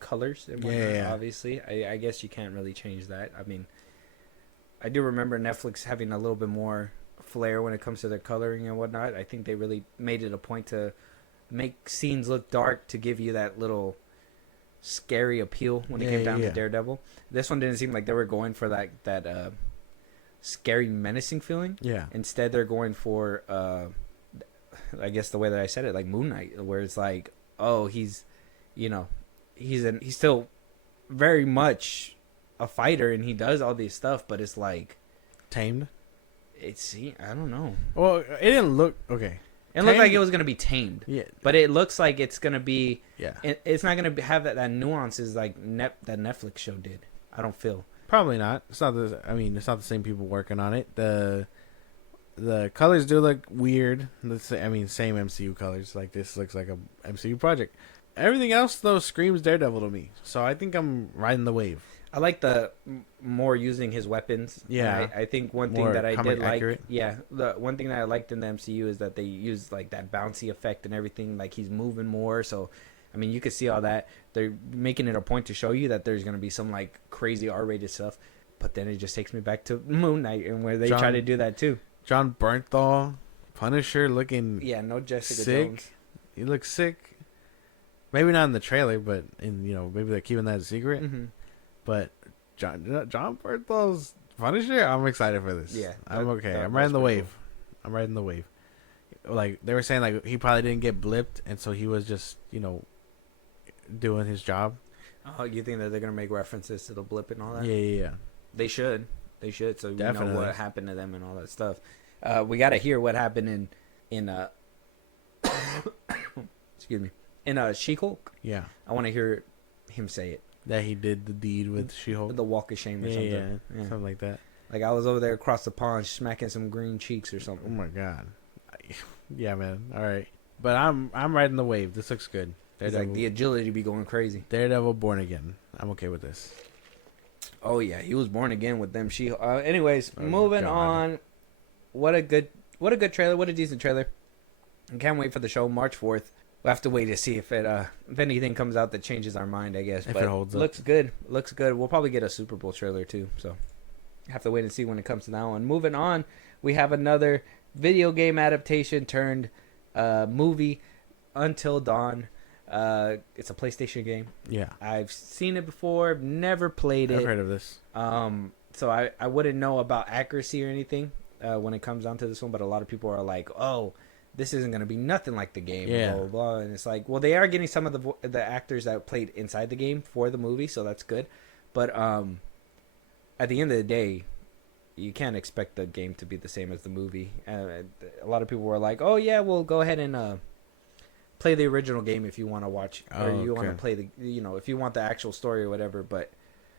colors and whatnot, obviously. I guess you can't really change that. I mean, I do remember Netflix having a little bit more flair when it comes to their coloring and whatnot. I think they really made it a point to make scenes look dark to give you that little scary appeal when it came down to Daredevil. This one didn't seem like they were going for that scary, menacing feeling. Yeah. Instead, they're going for, I guess the way that I said it, like Moon Knight, where it's like, oh, he's still very much a fighter and he does all this stuff, but it's like tamed. I don't know. Well, it didn't look okay. It looked like it was gonna be tamed. Yeah, but it looks like it's gonna be. yeah. It's not gonna have that nuances like that Netflix show did. I don't feel. Probably not. It's not the. I mean, it's not the same people working on it. The colors do look weird. Same MCU colors. Like this looks like a MCU project. Everything else though screams Daredevil to me. So I think I'm riding the wave. I like the more using his weapons. Yeah, I think one thing more that I did accurate. like, yeah, the one thing that I liked in the MCU is that they use like that bouncy effect and everything. Like he's moving more, so I mean you can see all that. They're making it a point to show you that there's gonna be some like crazy R-rated stuff, but then it just takes me back to Moon Knight and where they try to do that too. John Bernthal, Punisher, looking no Jessica sick. Jones. He looks sick. Maybe not in the trailer, but maybe they're keeping that a secret. Mm-hmm. But John Berthel's Punisher, I'm excited for this. Yeah, I'm okay. I'm riding the wave. Cool. I'm riding the wave. Like they were saying, like he probably didn't get blipped, and so he was just doing his job. Oh, you think that they're gonna make references to the blip and all that? Yeah. They should. So Definitely. we know what happened to them and all that stuff. We got to hear what happened in excuse me, in She-Hulk. Yeah. I want to hear him say it. That he did the deed with She-Hulk. The walk of shame or something. Yeah, something like that. Like I was over there across the pond smacking some green cheeks or something. Oh my god. Yeah, man. All right, but I'm riding the wave. This looks good. It's like the agility be going crazy. Daredevil Born Again. I'm okay with this. Oh yeah, he was born again with them. Anyways, moving on. What a good trailer. What a decent trailer. I can't wait for the show March 4th. We'll have to wait to see if anything comes out that changes our mind, I guess. If but it holds up. Looks good. Looks good. We'll probably get a Super Bowl trailer too. So have to wait and see when it comes to that one. Moving on, we have another video game adaptation turned movie, Until Dawn. It's a PlayStation game. Yeah. I've seen it before. Never played it. I've heard of this. So I wouldn't know about accuracy or anything when it comes down to this one, but a lot of people are like, oh, this isn't going to be nothing like the game, yeah. blah, blah, blah. And it's like, well, they are getting some of the actors that played inside the game for the movie, so that's good. But at the end of the day, you can't expect the game to be the same as the movie. A lot of people were like, oh, yeah, well, go ahead and play the original game if you want to watch, or you want to play if you want the actual story or whatever. But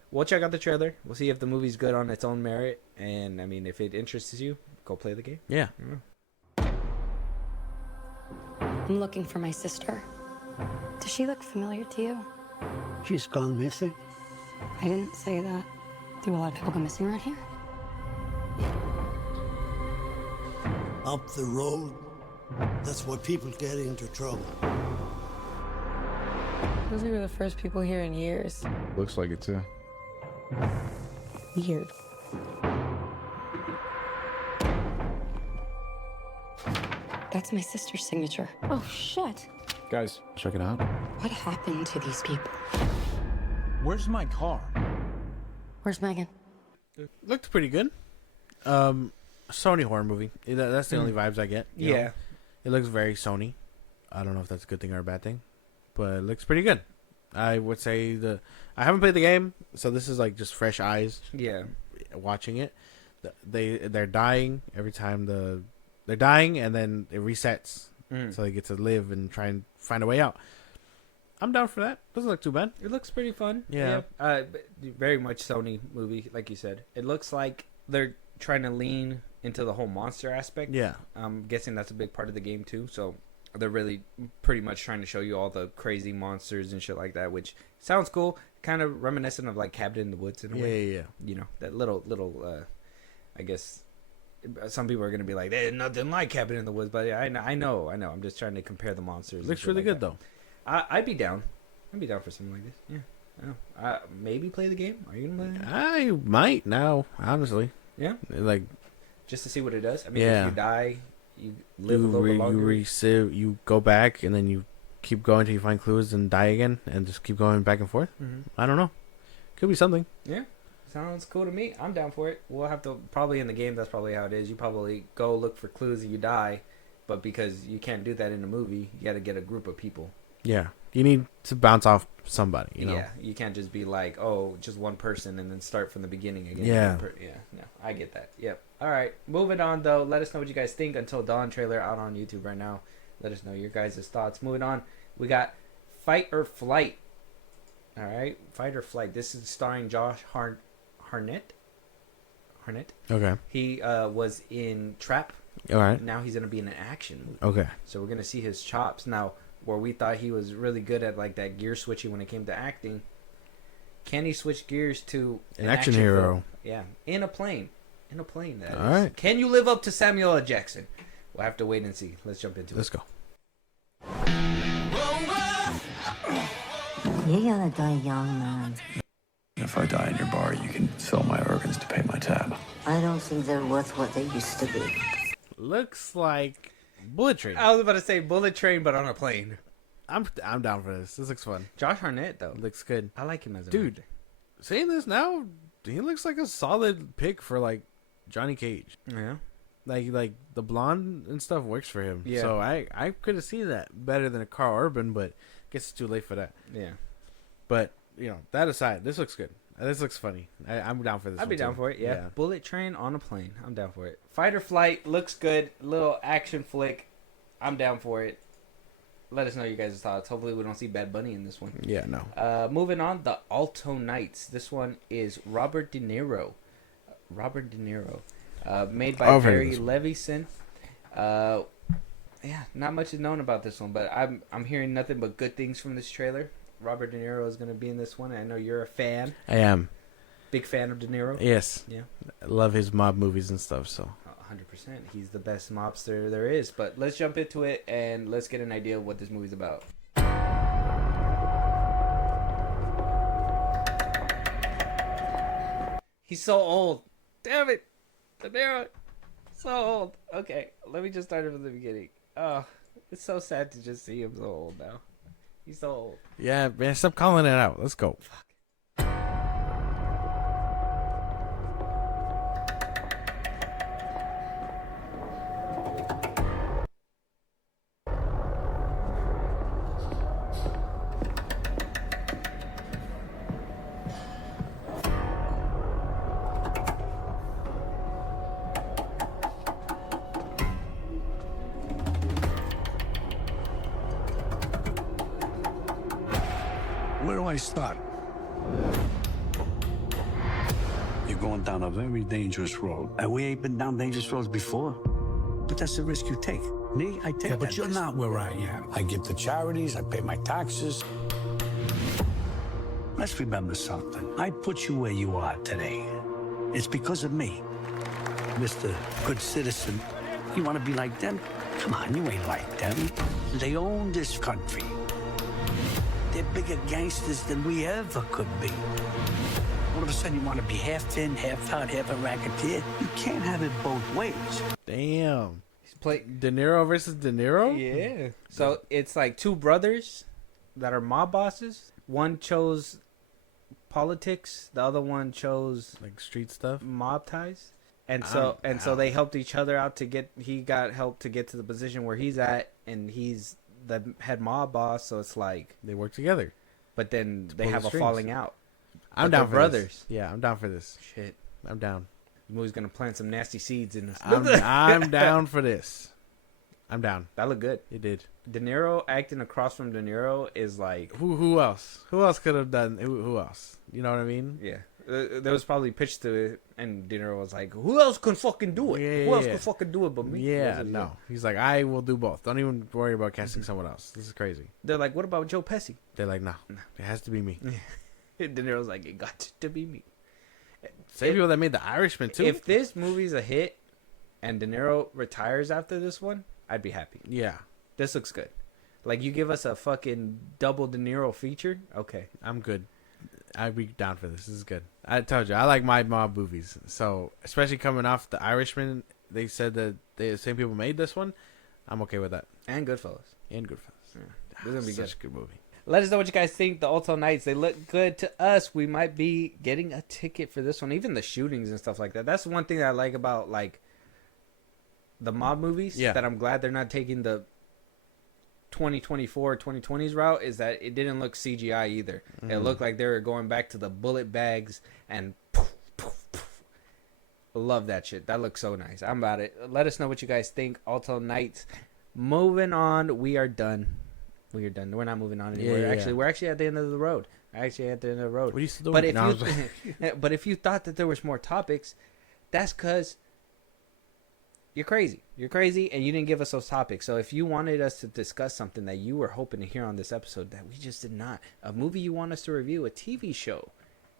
we'll check out the trailer. We'll see if the movie's good on its own merit. And, I mean, if it interests you, go play the game. Yeah. I'm looking for my sister. Does she look familiar to you? She's gone missing. I didn't say that. Do a lot of people go missing around here? Up the road. That's why people get into trouble. Those were the first people here in years. Looks like it too. Weird. That's my sister's signature. Oh, shit. Guys, check it out. What happened to these people? Where's my car? Where's Megan? Looked pretty good. Sony horror movie. That's the only vibes I get. you know? It looks very Sony. I don't know if that's a good thing or a bad thing, but it looks pretty good. I would say I haven't played the game, so this is like just fresh eyes. Yeah. Watching it, they're dying every time they're dying, and then it resets, so they get to live and try and find a way out. I'm down for that. Doesn't look too bad. It looks pretty fun. Yeah. Very much Sony movie, like you said. It looks like they're trying to lean into the whole monster aspect. Yeah. I'm guessing that's a big part of the game too. So they're really pretty much trying to show you all the crazy monsters and shit like that, which sounds cool. Kind of reminiscent of like Cabin in the Woods in a way. Yeah. You know, that little I guess some people are going to be like, there's nothing like Cabin in the Woods, but I know. I'm just trying to compare the monsters. Looks really good though. I'd be down. I'd be down for something like this. Yeah. I know. Maybe play the game. Are you gonna play it? I might now, honestly. Yeah. Like, just to see what it does. I mean, Yeah. if you die, you live a little bit longer. You go back and then you keep going till you find clues and die again, and just keep going back and forth. Mm-hmm. I don't know. Could be something. Yeah. Sounds cool to me. I'm down for it. We'll have to probably in the game. That's probably how it is. You probably go look for clues and you die, but because you can't do that in a movie, you got to get a group of people Yeah, you need to bounce off somebody. You know. Yeah, you can't just be like, oh, just one person and then start from the beginning again. Yeah. Yeah, no, I get that. Yep. All right, moving on though. Let us know what you guys think. Until Dawn trailer out on YouTube right now. Let us know your guys' thoughts. Moving on, we got Fight or Flight. All right, Fight or Flight. This is starring Josh Hartnett. Okay. He was in Trap. All right. Now he's gonna be in an action movie. Okay. So we're gonna see his chops now. Where we thought he was really good at like that gear switching when it came to acting, can he switch gears to An action hero? film? Yeah, in a plane. That All is. right. Can you live up to Samuel L. Jackson? We'll have to wait and see. Let's jump into Let's it. go. You're gonna die young, man. If I die in your bar, you can sell my organs to pay my tab. I don't think they're worth what they used to be. Looks like Bullet Train. I was about to say Bullet Train, but on a plane. I'm down for this. This looks fun. Josh Hartnett, though. Looks good. I like him as a Dude. actor. Saying this now, he looks like a solid pick for like Johnny Cage. Yeah. Like the blonde and stuff works for him. Yeah. So I could have seen that better than a Carl Urban, but guess it's too late for that. Yeah. But that aside, this looks good. This looks funny. I'm down for this. I'd be one, down too. for it, yeah. Bullet Train on a plane. I'm down for it. Fight or Flight looks good. Little action flick. I'm down for it. Let us know your guys' thoughts. Hopefully we don't see Bad Bunny in this one. Yeah, no. Moving on, The Alto Knights. This one is Robert De Niro. Made by I've heard of Barry this one. Levinson. Yeah, not much is known about this one, but I'm hearing nothing but good things from this trailer. Robert De Niro is going to be in this one. I know you're a fan. I am. Big fan of De Niro. Yes. Yeah. I love his mob movies and stuff, so. 100%. He's the best mobster there is. But let's jump into it and let's get an idea of what this movie's about. He's so old. Damn it. De Niro. So old. Okay, let me just start it from the beginning. Oh, it's so sad to just see him so old now. He's so old. Yeah, man, stop calling it out. Let's go. Where do I start? You're going down a very dangerous road. And we ain't been down dangerous roads before. But that's the risk you take. Me, I take Yeah, but that you're risk. not where I am. I give to charities, I pay my taxes. Let's remember something. I put you where you are today. It's because of me. Mr. Good Citizen, you want to be like them? Come on, you ain't like them. They own this country. They're bigger gangsters than we ever could be. All of a sudden, you want to be half in, half out, half a racketeer? You can't have it both ways. Damn. He's playing. De Niro versus De Niro? Yeah. So it's like two brothers that are mob bosses. One chose politics. The other one chose Like street stuff? mob ties. And so they helped each other out to get. He got help to get to the position where he's at, and he's the head mob boss. So it's like, They work together. but then they pull have the a strings. falling out. I'm But down they're for brothers. this. Yeah, I'm down for this. Shit. I'm down. The movie's gonna plant some nasty seeds in us. I'm down for this. I'm down. That looked good. It did. De Niro acting across from De Niro is like, Who else? Who else could have done? Who else? You know what I mean? yeah. There was probably pitched to it, and De Niro was like, "Who else can fucking do it? Yeah, Who else yeah. can fucking do it but me?" Yeah, That's what he no. said. He's like, I will do both. Don't even worry about casting someone else. This is crazy. They're like, "What about Joe Pesci?" They're like, no, it has to be me. De Niro's like, "It got to be me." Same people that made The Irishman too. If this movie's a hit, and De Niro retires after this one, I'd be happy. Yeah, This looks good. Like, you give us a fucking double De Niro feature, okay. I'm good. I'd be down for this. This is good. I told you, I like my mob movies. So, especially coming off The Irishman, they said that the same people made this one. I'm okay with that. And Goodfellas. And Goodfellas. This is gonna be Such a good movie. Let us know what you guys think. The Alto Knights, they look good to us. We might be getting a ticket for this one. Even the shootings and stuff like that. That's one thing that I like about, like, the mob movies. Yeah. That I'm glad they're not taking the 2024 2020's route is that it didn't look CGI either. It looked like they were going back to the bullet bags and poof, poof, poof. Love that shit. That looks so nice. I'm about it. Let us know what you guys think. Alto Knights. Moving on. We are done. We're not moving on anymore. We're actually at the end of the road. What are you still but doing? but if you thought that there was more topics, that's because you're crazy. You're crazy, and you didn't give us those topics. So if you wanted us to discuss something that you were hoping to hear on this episode that we just did not, a movie you want us to review, a TV show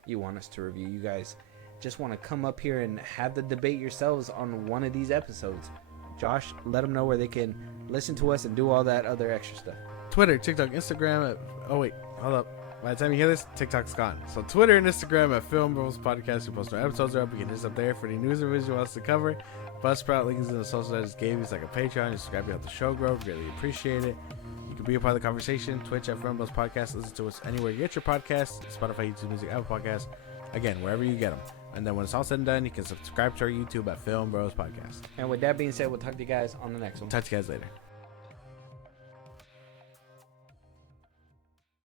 you want us to review, you guys just want to come up here and have the debate yourselves on one of these episodes. Josh, let them know where they can listen to us and do all that other extra stuff. Twitter, TikTok, Instagram. Oh wait, hold up. By the time you hear this, TikTok's gone. So Twitter and Instagram at FIlmBros Podcast. We post our episodes are up. You can hit us up there for any news and reviews you want us to cover. Buzzsprout, links in the socials I just gave you. It's like a Patreon. You subscribe to help the show grow. Really appreciate it. You can be a part of the conversation. Twitch at FIlmBros Podcast. Listen to us anywhere you get your podcasts. Spotify, YouTube Music, Apple Podcasts. Again, wherever you get them. And then when it's all said and done, you can subscribe to our YouTube at FIlmBros Podcast. And with that being said, we'll talk to you guys on the next one. Talk to you guys later.